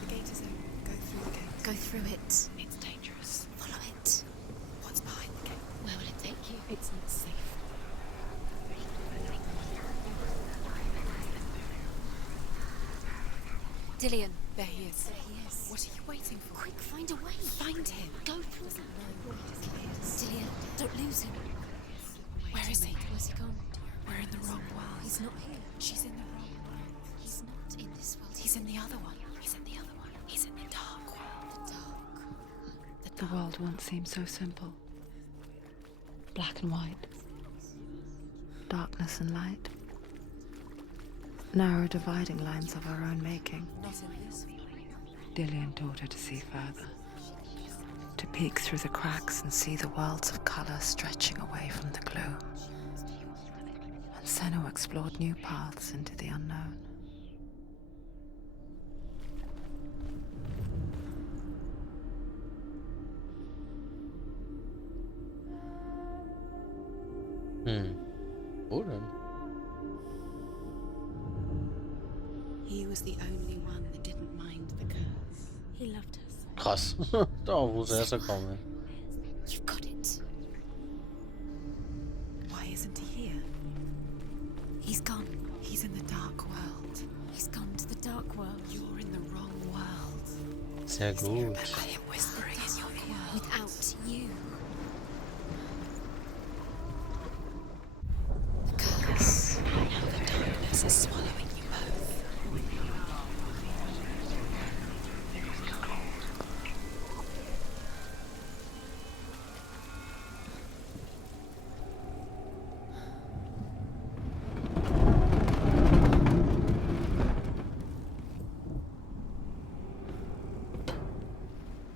The gate is open. Go through the gate. Go through it. It's dangerous. Follow it. What's behind the gate? Where will it take you? It's not safe. Dillion. There he is. There he is. What are you waiting for? Quick, find a way. Find him. Go through that. Dillion, don't lose him. Where is he? Where's he gone? We're in the wrong world. He's not here. She's in the wrong world. He's not in this world. He's in the other one. He's in the other one. He's in the dark world. The dark. The world once seemed so simple. Black and white. Darkness and light. Narrow dividing lines of our own making. Not in this world. Dillion taught her to see further. To peek through the cracks and see the worlds of color stretching away from the gloom. And Senua explored new paths into the unknown. Oh then. He was the only one that didn't mind the curse. He loved us. Krass. Darauf muss er erst kommen. You've got it. Why isn't he here? He's gone. He's in the dark world. He's gone to the dark world. You're in the wrong world. Sehr gut. Remember him whispering in your ear. Without you. The curse. Now the darkness is swallowing you both.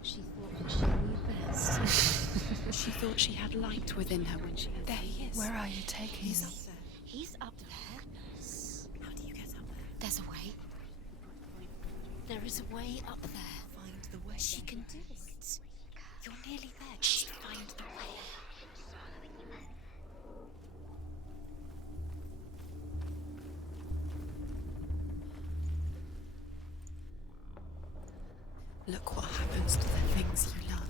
She thought she knew best. She thought she had light within her when she... There he is. Where are you taking He's me? up there. He's up there. How do you get up there? There's a way. There is a way up there. Find the way. She can do it. You're nearly there. Just find the way. Look what happens to the things you love.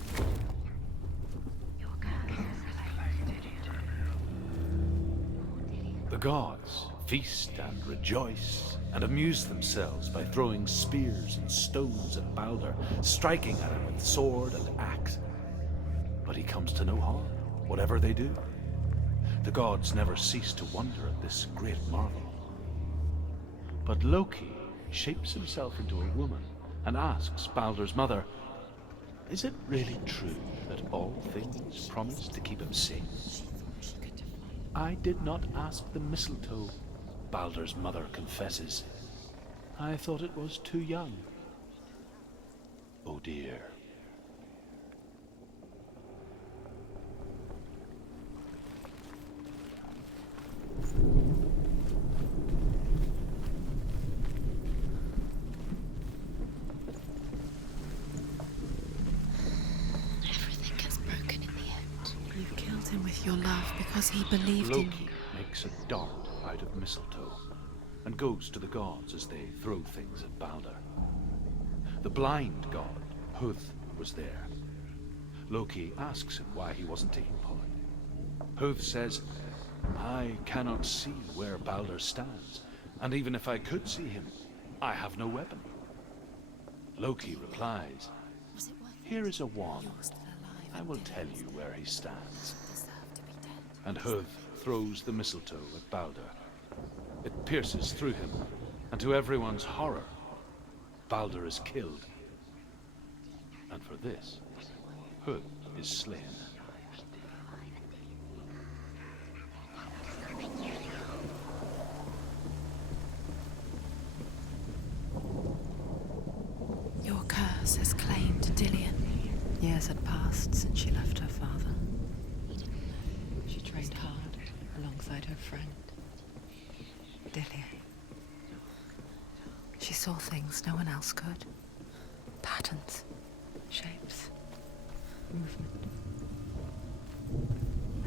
The gods feast and rejoice and amuse themselves by throwing spears and stones at Baldur, striking at him with sword and axe. But he comes to no harm, whatever they do. The gods never cease to wonder at this great marvel. But Loki shapes himself into a woman and asks Baldur's mother, "Is it really true that all things promise to keep him safe?" "I did not ask the mistletoe," Baldur's mother confesses. "I thought it was too young." Oh dear. Everything your love because he believed in Loki you. makes a dart out of mistletoe and goes to the gods as they throw things at Balder. The blind god, Huth, was there. Loki asks him why he wasn't taking part. Huth says, I cannot see where Balder stands, and even if I could see him, I have no weapon. Loki replies, Was it worth it? here is a wand. You're still alive I and will Dylan tell you where he stands. deserve to be dead. And Huth throws the mistletoe at Balder. It pierces through him, and to everyone's horror, Balder is killed. And for this, Huth is slain. Your curse has claimed Dillian. Years had passed since she left her father. She trained hard alongside her friend, Dillian. She saw things no one else could. Patterns, shapes, movement.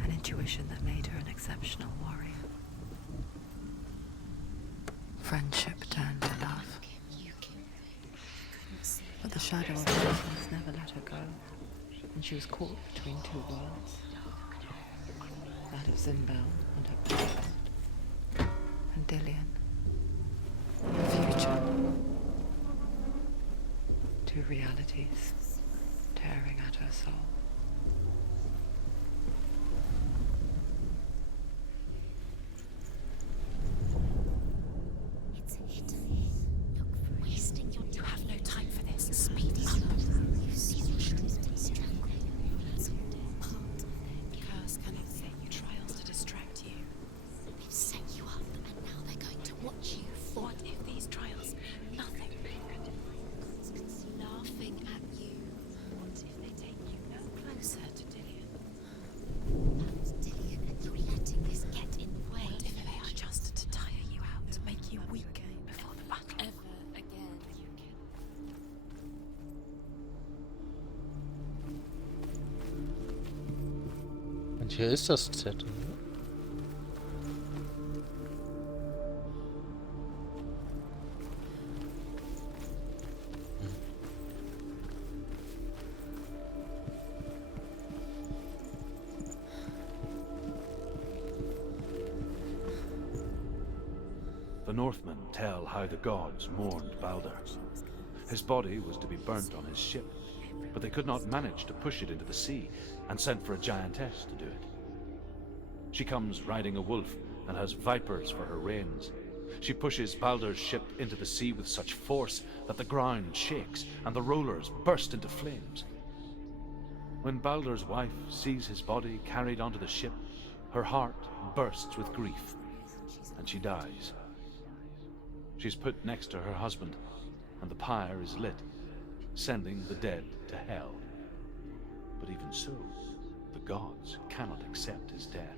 An intuition that made her an exceptional warrior. Friendship turned to love. But the shadow of darkness never let her go, and she was caught between two worlds. That of Zimbel and her past, and Dillian, her future. Two realities tearing at her soul. It's hidden. Look for wasting your time. You have no time for this. Speed up. You see the truth strangling. It's all part of it. The curse cannot set you trials to distract you. They've set you up, and now they're going to watch you. What if these trials mean nothing? Laughing at you. What if they take you no closer to Dillian? That's Dillian, and you're letting this get in the way. What if they are just to tire you out, to make you weak before the battle? Ever again. Und hier ist das Zettel. Ne? The Northmen tell how the gods mourned Balder. His body was to be burnt on his ship, but they could not manage to push it into the sea and sent for a giantess to do it. She comes riding a wolf and has vipers for her reins. She pushes Balder's ship into the sea with such force that the ground shakes and the rollers burst into flames. When Balder's wife sees his body carried onto the ship, her heart bursts with grief, and she dies. She's put next to her husband, and the pyre is lit, sending the dead to hell. But even so, the gods cannot accept his death.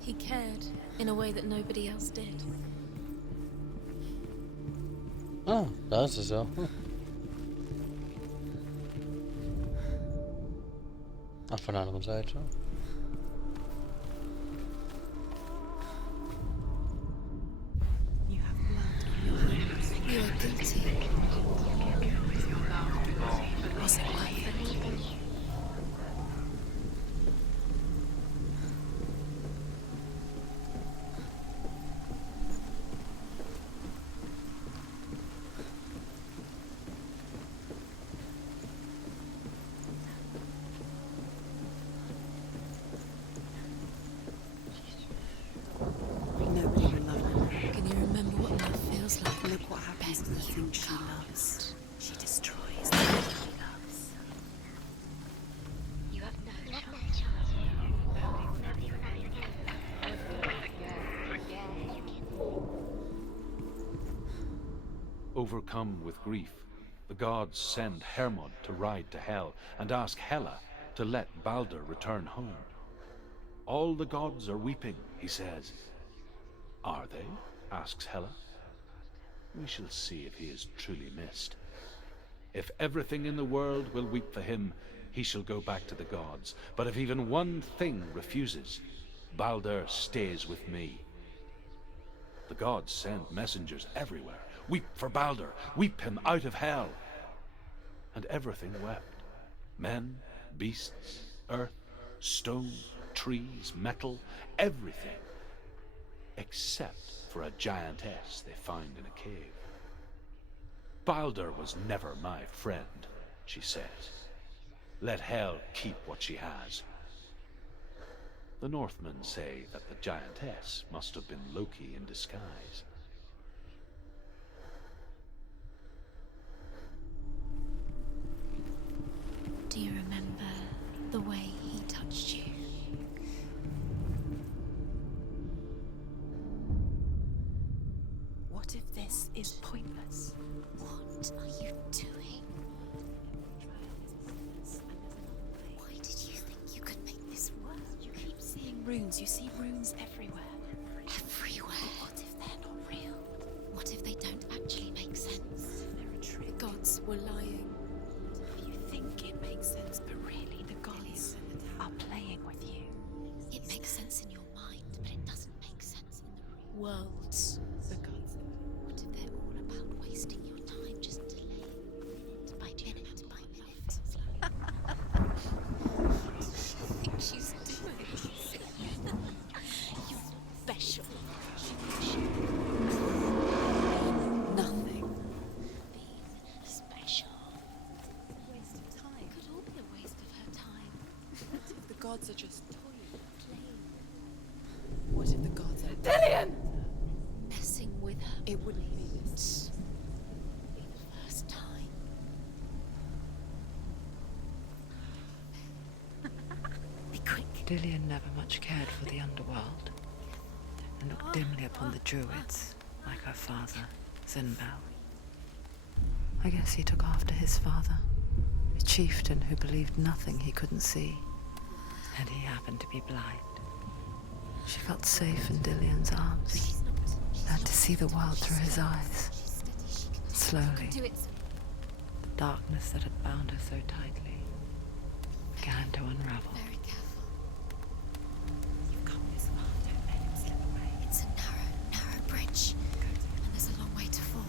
He cared in a way that nobody else did. Ah, da ist es ja. Ach, von der anderen Seite. You have blood on your hands. You are guilty. Was it worth it? Nobody will love her. Can you remember what love feels like? Look what happens to the things she Cast. loves. She destroys. Overcome with grief, the gods send Hermod to ride to Hell and ask Hela to let Balder return home. All the gods are weeping, he says. Are they? Asks Hela. We shall see if he is truly missed. If everything in the world will weep for him, he shall go back to the gods. But if even one thing refuses, Balder stays with me. The gods send messengers everywhere. Weep for Balder, weep him out of Hell. And everything wept. Men, beasts, earth, stone, trees, metal, everything. Except for a giantess they found in a cave. Balder was never my friend, she says. Let Hel keep what she has. The Northmen say that the giantess must have been Loki in disguise. Do you remember the way he touched you? What if this is pointless? What are you doing? Why did you think you could make this work? You keep seeing runes. You see runes everywhere. Everywhere? But what if they're not real? What if they don't actually make sense? They're a trick. The gods were lying. You think it makes sense, but really the gods are playing with you. It makes sense in your mind, but it doesn't make sense in the real worlds. The gods. What if they're all about wasting your time, just delaying by minute by minute? What do you think she's doing? You're special. Nothing. Being special. Waste of time. It could all be a waste of her time. What if the gods are just toying, playing? What if the gods are Dillion! Messing with her? It wouldn't be this. Be the first time. Be quick. Dillion never much cared for the underworld, and looked dimly upon the druids, like her father, Zinbel. I guess he took after his father, a chieftain who believed nothing he couldn't see, and he happened to be blind. She felt safe in Dillion's arms, learned to see the world through his eyes. Slowly, Do it. the darkness that had bound her so tightly began to unravel. Very careful. You've come this far, don't let him slip away. It's a narrow bridge. And there's a long way to fall.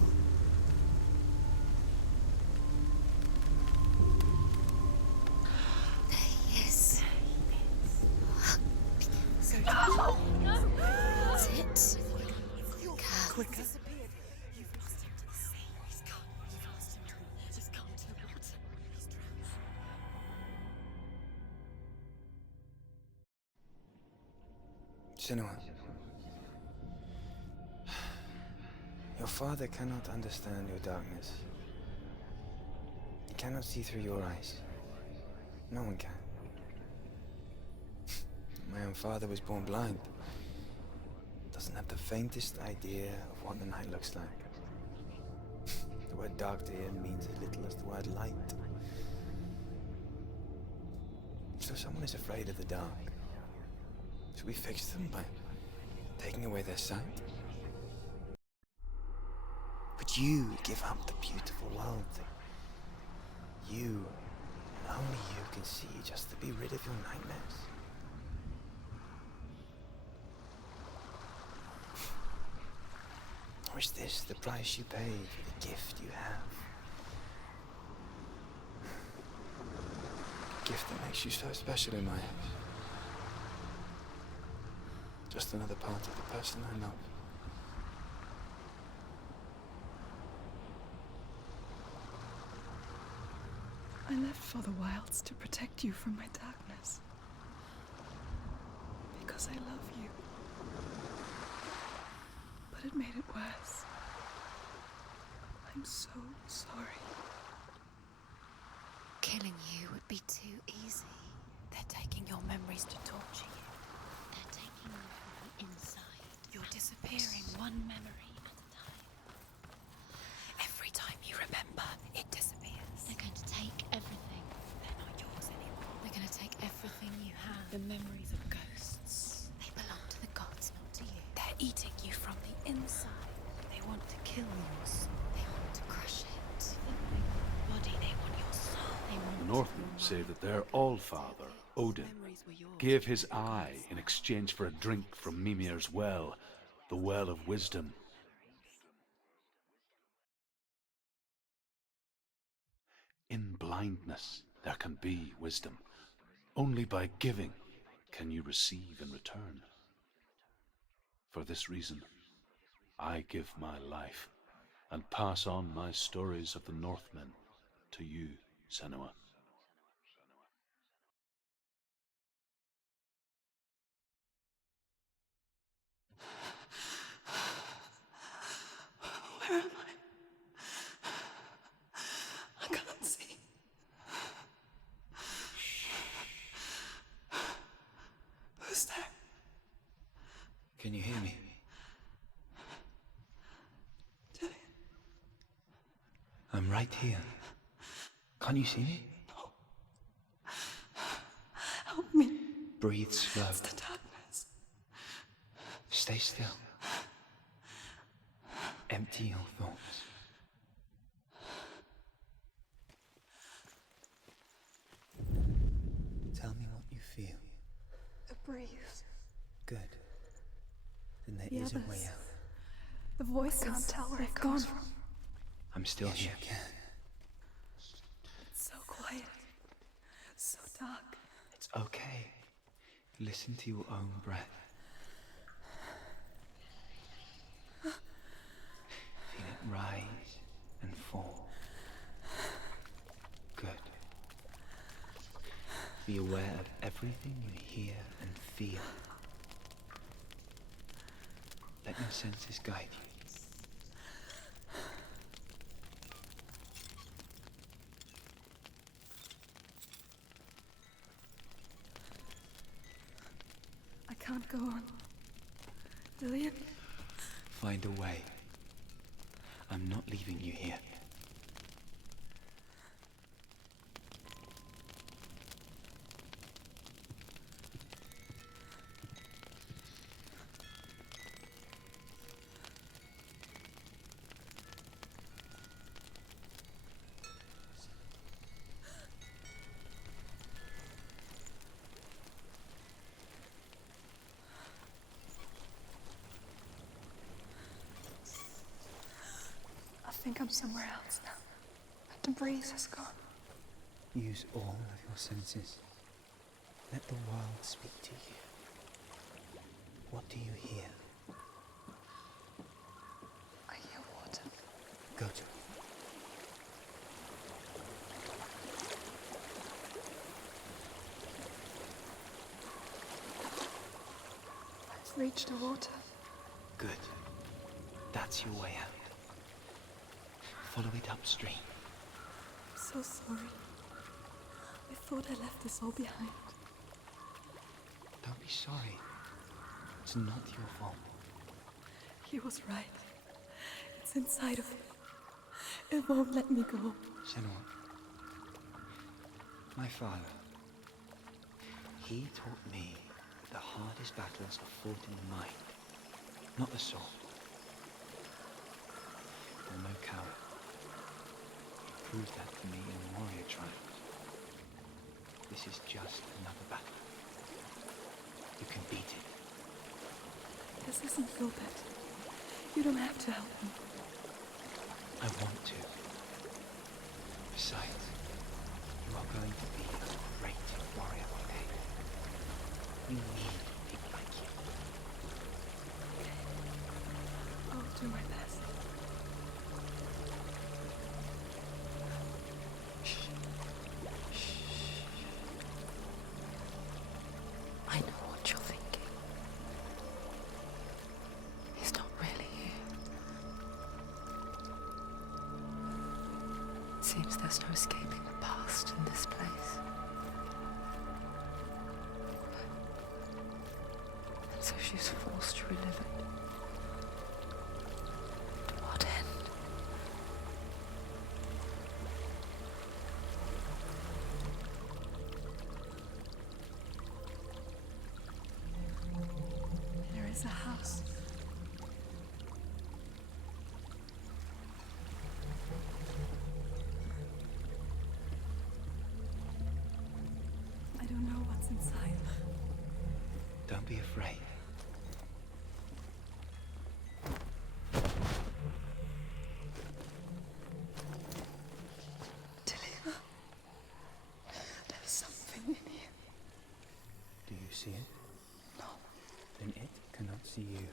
There he is. No! That's it. Quicker. You've lost him to the sea. He's gone. You've lost him to the... Just gone to the water. Senua, your father cannot understand your darkness. He cannot see through your eyes. No one can. My own father was born blind. Doesn't have the faintest idea of what the night looks like. The word dark to him means as little as the word light. So someone is afraid of the dark. Should we fix them by taking away their sight? Would you give up the beautiful world that you, and only you, can see just to be rid of your nightmares? Or is this the price you pay for the gift you have? A gift that makes you so special in my eyes. Just another part of the person I love. I left for the wilds to protect you from my darkness. Because I love you. But it made it worse. I'm so sorry. Killing you would be too easy. They're taking your memories to torture you. They're taking you from the inside. You're disappearing one memory at a time. Every want to kill your soul. They want to crush it. Body, they want your soul. They want The Northmen say that their Allfather, Odin, gave his eye in exchange for a drink from Mimir's well, the Well of Wisdom. In blindness, there can be wisdom. Only by giving can you receive in return. For this reason, I give my life and pass on my stories of the Northmen to you, Senua. Where am I? I can't see. Who's there? Can you hear me? Dillian. I'm right here. Can't you see me? Help me. Breathe slow. It's the darkness. Stay still. Empty your thoughts. Tell me what you feel. The breeze. Good. Then there The is a way others. out. The voices. I can't tell where it comes from. I'm still here. It's so quiet. So dark. It's okay. Listen to your own breath. Feel it rise and fall. Good. Be aware of everything you hear and feel. Let your senses guide you. I can't go on. Dillian? Find a way. I'm not leaving you here. I think I'm somewhere else now. The breeze has gone. Use all of your senses. Let the world speak to you. What do you hear? I hear water. Go to it. I've reached the water. Good. That's your way out. Follow it upstream. I'm so sorry. I thought I left this all behind. Don't be sorry. It's not your fault. He was right. It's inside of me. It won't let me go. Senua, my father, he taught me that the hardest battles are fought in the mind, not the sword. I'm no coward. He proved that to me in warrior trials. This is just another battle. You can beat it. This isn't your bet. You don't have to help me. I want to. Besides, you are going to be a great warrior one day. We need people like you. I'll do my best. I know what you're thinking. He's not really here. Seems there's no escaping the past in this place. And so she's forced to relive it. To what end? There is a house. be afraid. Delia, there's something in here. Do you see it? No. Then it cannot see you.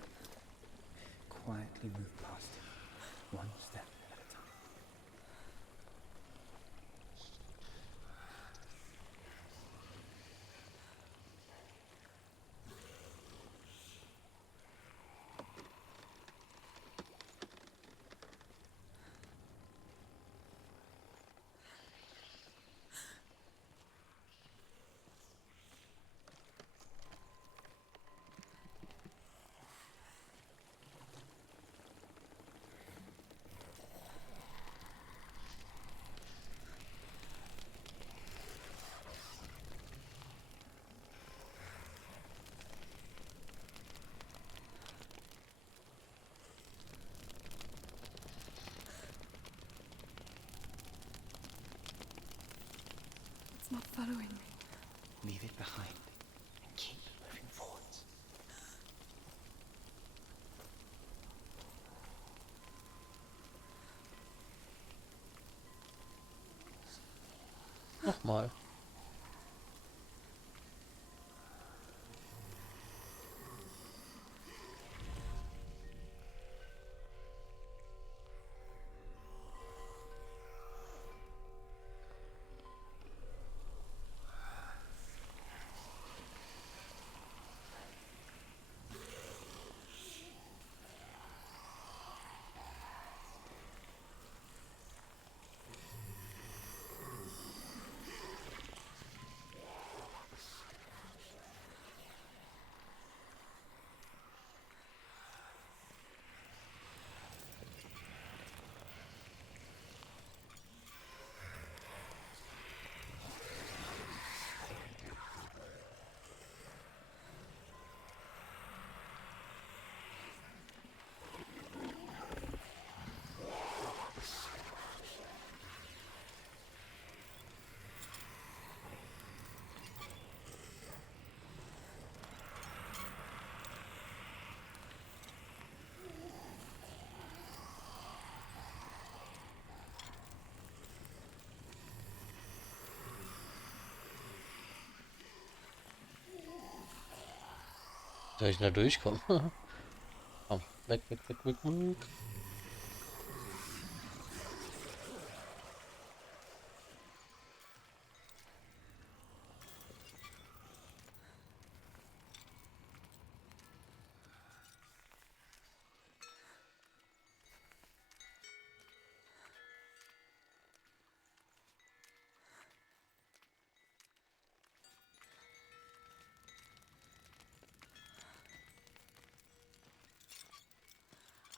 Quietly move past it, one step at a time. It's not following me. Leave it behind and keep moving forwards. Nochmal. Soll ich da durchkommen? Komm, weg, weg, weg, weg, weg.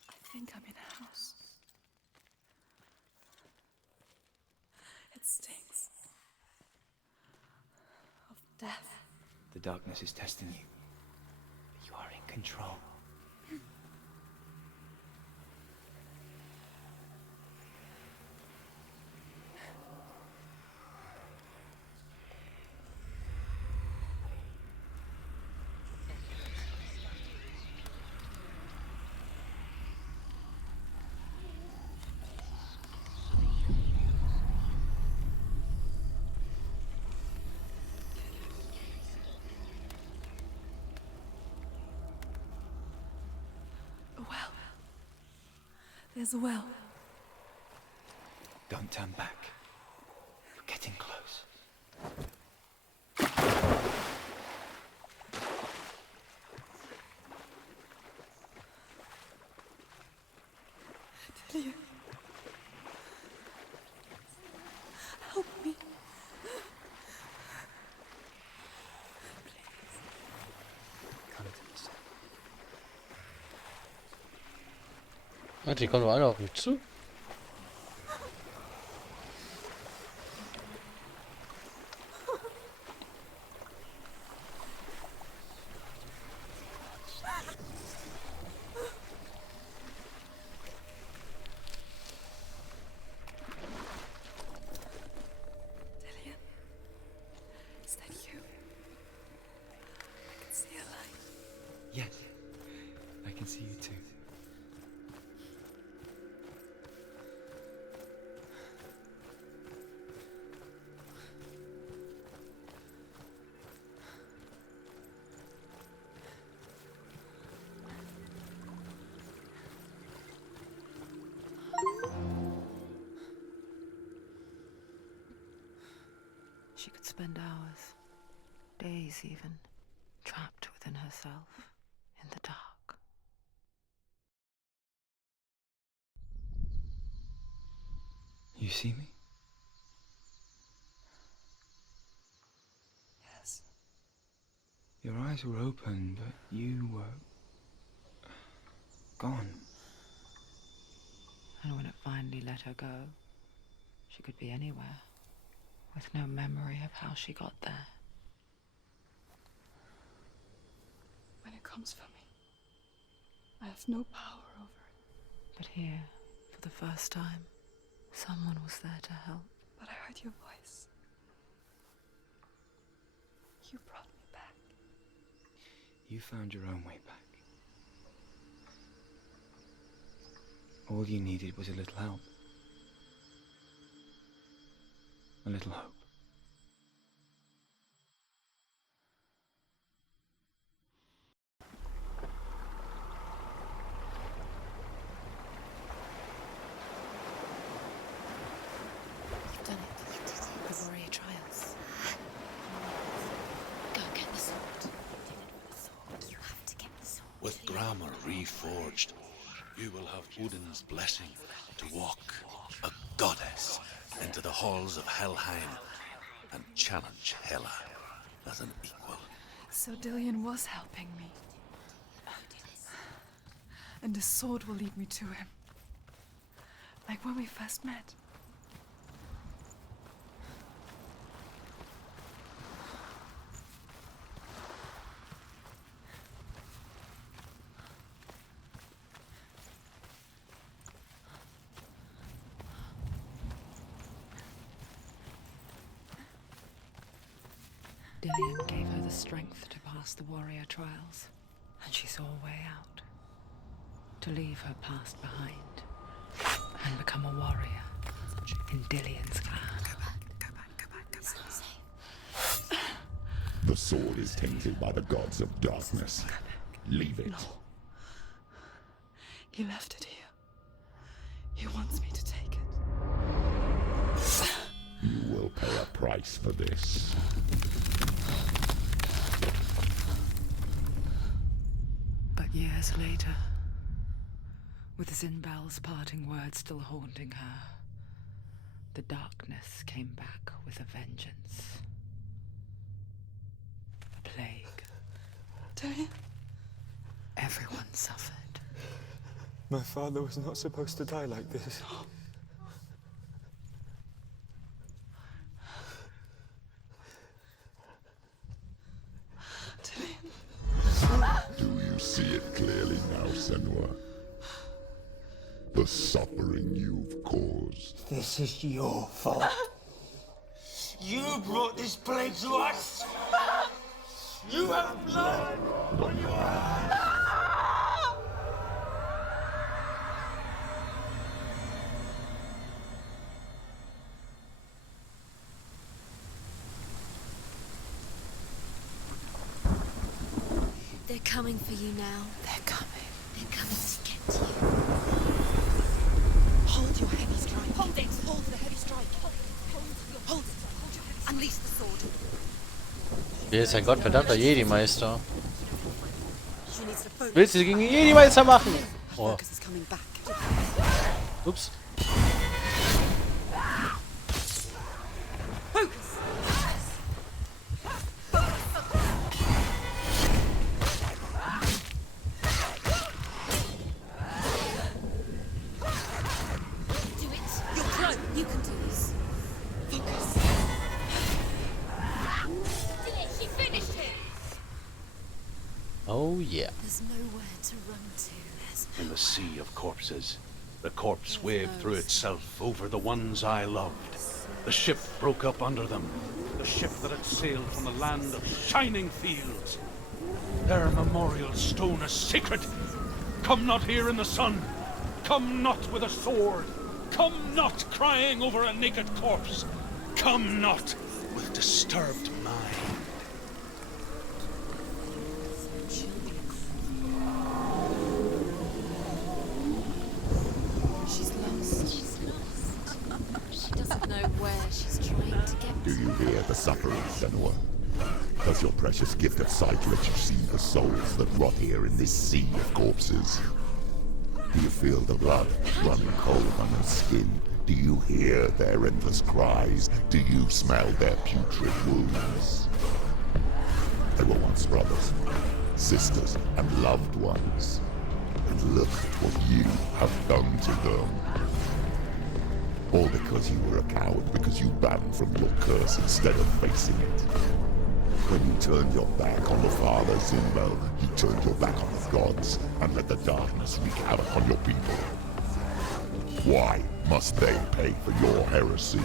I think I'm in a house. It stinks of death. The darkness is testing you. You are in control. A well. There's a well. Don't turn back. You're getting close. Delia. Help me. Come to the center. Warte, die kommen doch alle auf mich zu. Delia. Is that you? I can see a light. see you too. She could spend hours, days even, trapped within herself, in the dark. You see me? Yes. Your eyes were open, but you were gone. And when it finally let her go, she could be anywhere, with no memory of how she got there. When it comes for me, I have no power over it. But here, for the first time, someone was there to help. But I heard your voice. You brought me back. You found your own way back. All you needed was a little help. A little hope. You've done it. You did it. The warrior trials. Go get the sword. You did it with the sword. You have to get the sword. With grammar reforged, you will have Odin's blessing to walk, a goddess, into the halls of Helheim and challenge Hela as an equal. So Dillion was helping me. And the sword will lead me to him. Like when we first met. Dillion gave her the strength to pass the warrior trials, and she saw a way out. To leave her past behind and become a warrior in Dillion's clan. Go back. It's not safe. The sword is tainted by the gods of darkness. Leave it. No. He left it here. He wants me to take it. You will pay a price for this. But years later, with Zinbel's parting words still haunting her, the darkness came back with a vengeance. A plague. Dillion? Everyone suffered. My father was not supposed to die like this. Do you see it clearly now, Senua? The suffering you've caused. This is your fault. You brought this plague to us. You have blood on your hands. They're coming for you now. They're coming. They're coming to get to you. Hold your heavy strike. Hold it! Hold the heavy strike. Hold it. Unleash the sword. Hier ist ein gottverdammter Jedi-Meister. She needs to focus. Willst du gegen den Jedi-Meister machen? Oh. Focus is coming back. Ups. Focus! Do it! You're pro! You can do this. Focus! Did it! She finished him! Oh yeah. There's nowhere to run to. There's In the sea of corpses, the corpse waved through itself over the ones I loved. The ship broke up under them. The ship that had sailed from the land of shining fields. Their memorial stone is sacred. Come not here in the sun. Come not with a sword. Come not crying over a naked corpse. Come not with disturbed mind. She's lost. She's lost. She doesn't know where she's trying to get Do you hear the suffering, Senua? Does your precious gift of sight let you see the souls that rot here in this sea of corpses? Do you feel the blood running cold on your skin? Do you hear their endless cries? Do you smell their putrid wounds? They were once brothers, sisters, and loved ones. And look at what you have done to them. All because you were a coward, because you ran from your curse instead of facing it. When you turned your back on the Father, Zinbo, you turned your back on the gods and let the darkness wreak havoc on your people. Why must they pay for your heresy?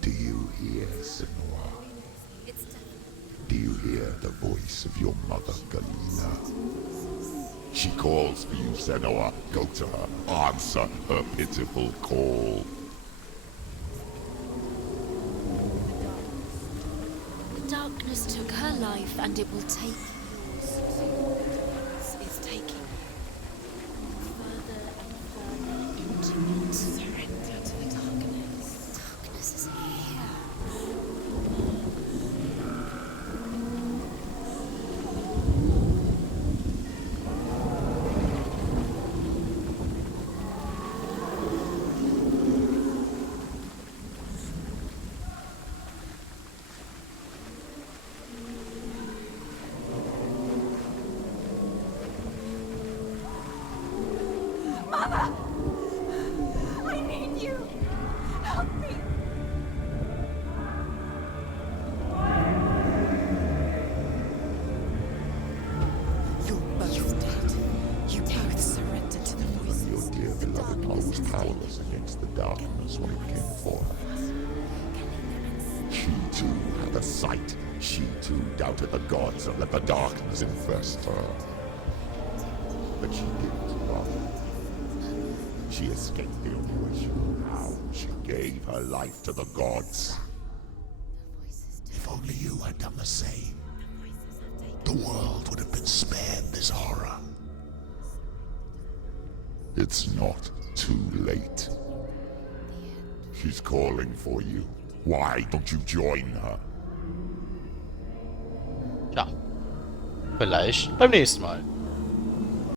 Do you hear, Senua? Do you hear the voice of your mother, Galena? She calls for you, Senua. Go to her. Answer her pitiful call. The darkness took her life, and it will take yours. It's taking further and further into it. Surrender to the darkness. Darkness is here. Mama! I need you! Help me! You're both dead. You both surrendered to the voices. Your dear beloved mother was powerless against the darkness when it came for her. She too had a sight. She too doubted the gods and let the darkness infest her. that she didn't run. She escaped the only way she knew how. She gave her life to the gods. If only you had done the same, the world would have been spared this horror. It's not too late. She's calling for you. Why don't you join her? Ja. Vielleicht beim nächsten Mal.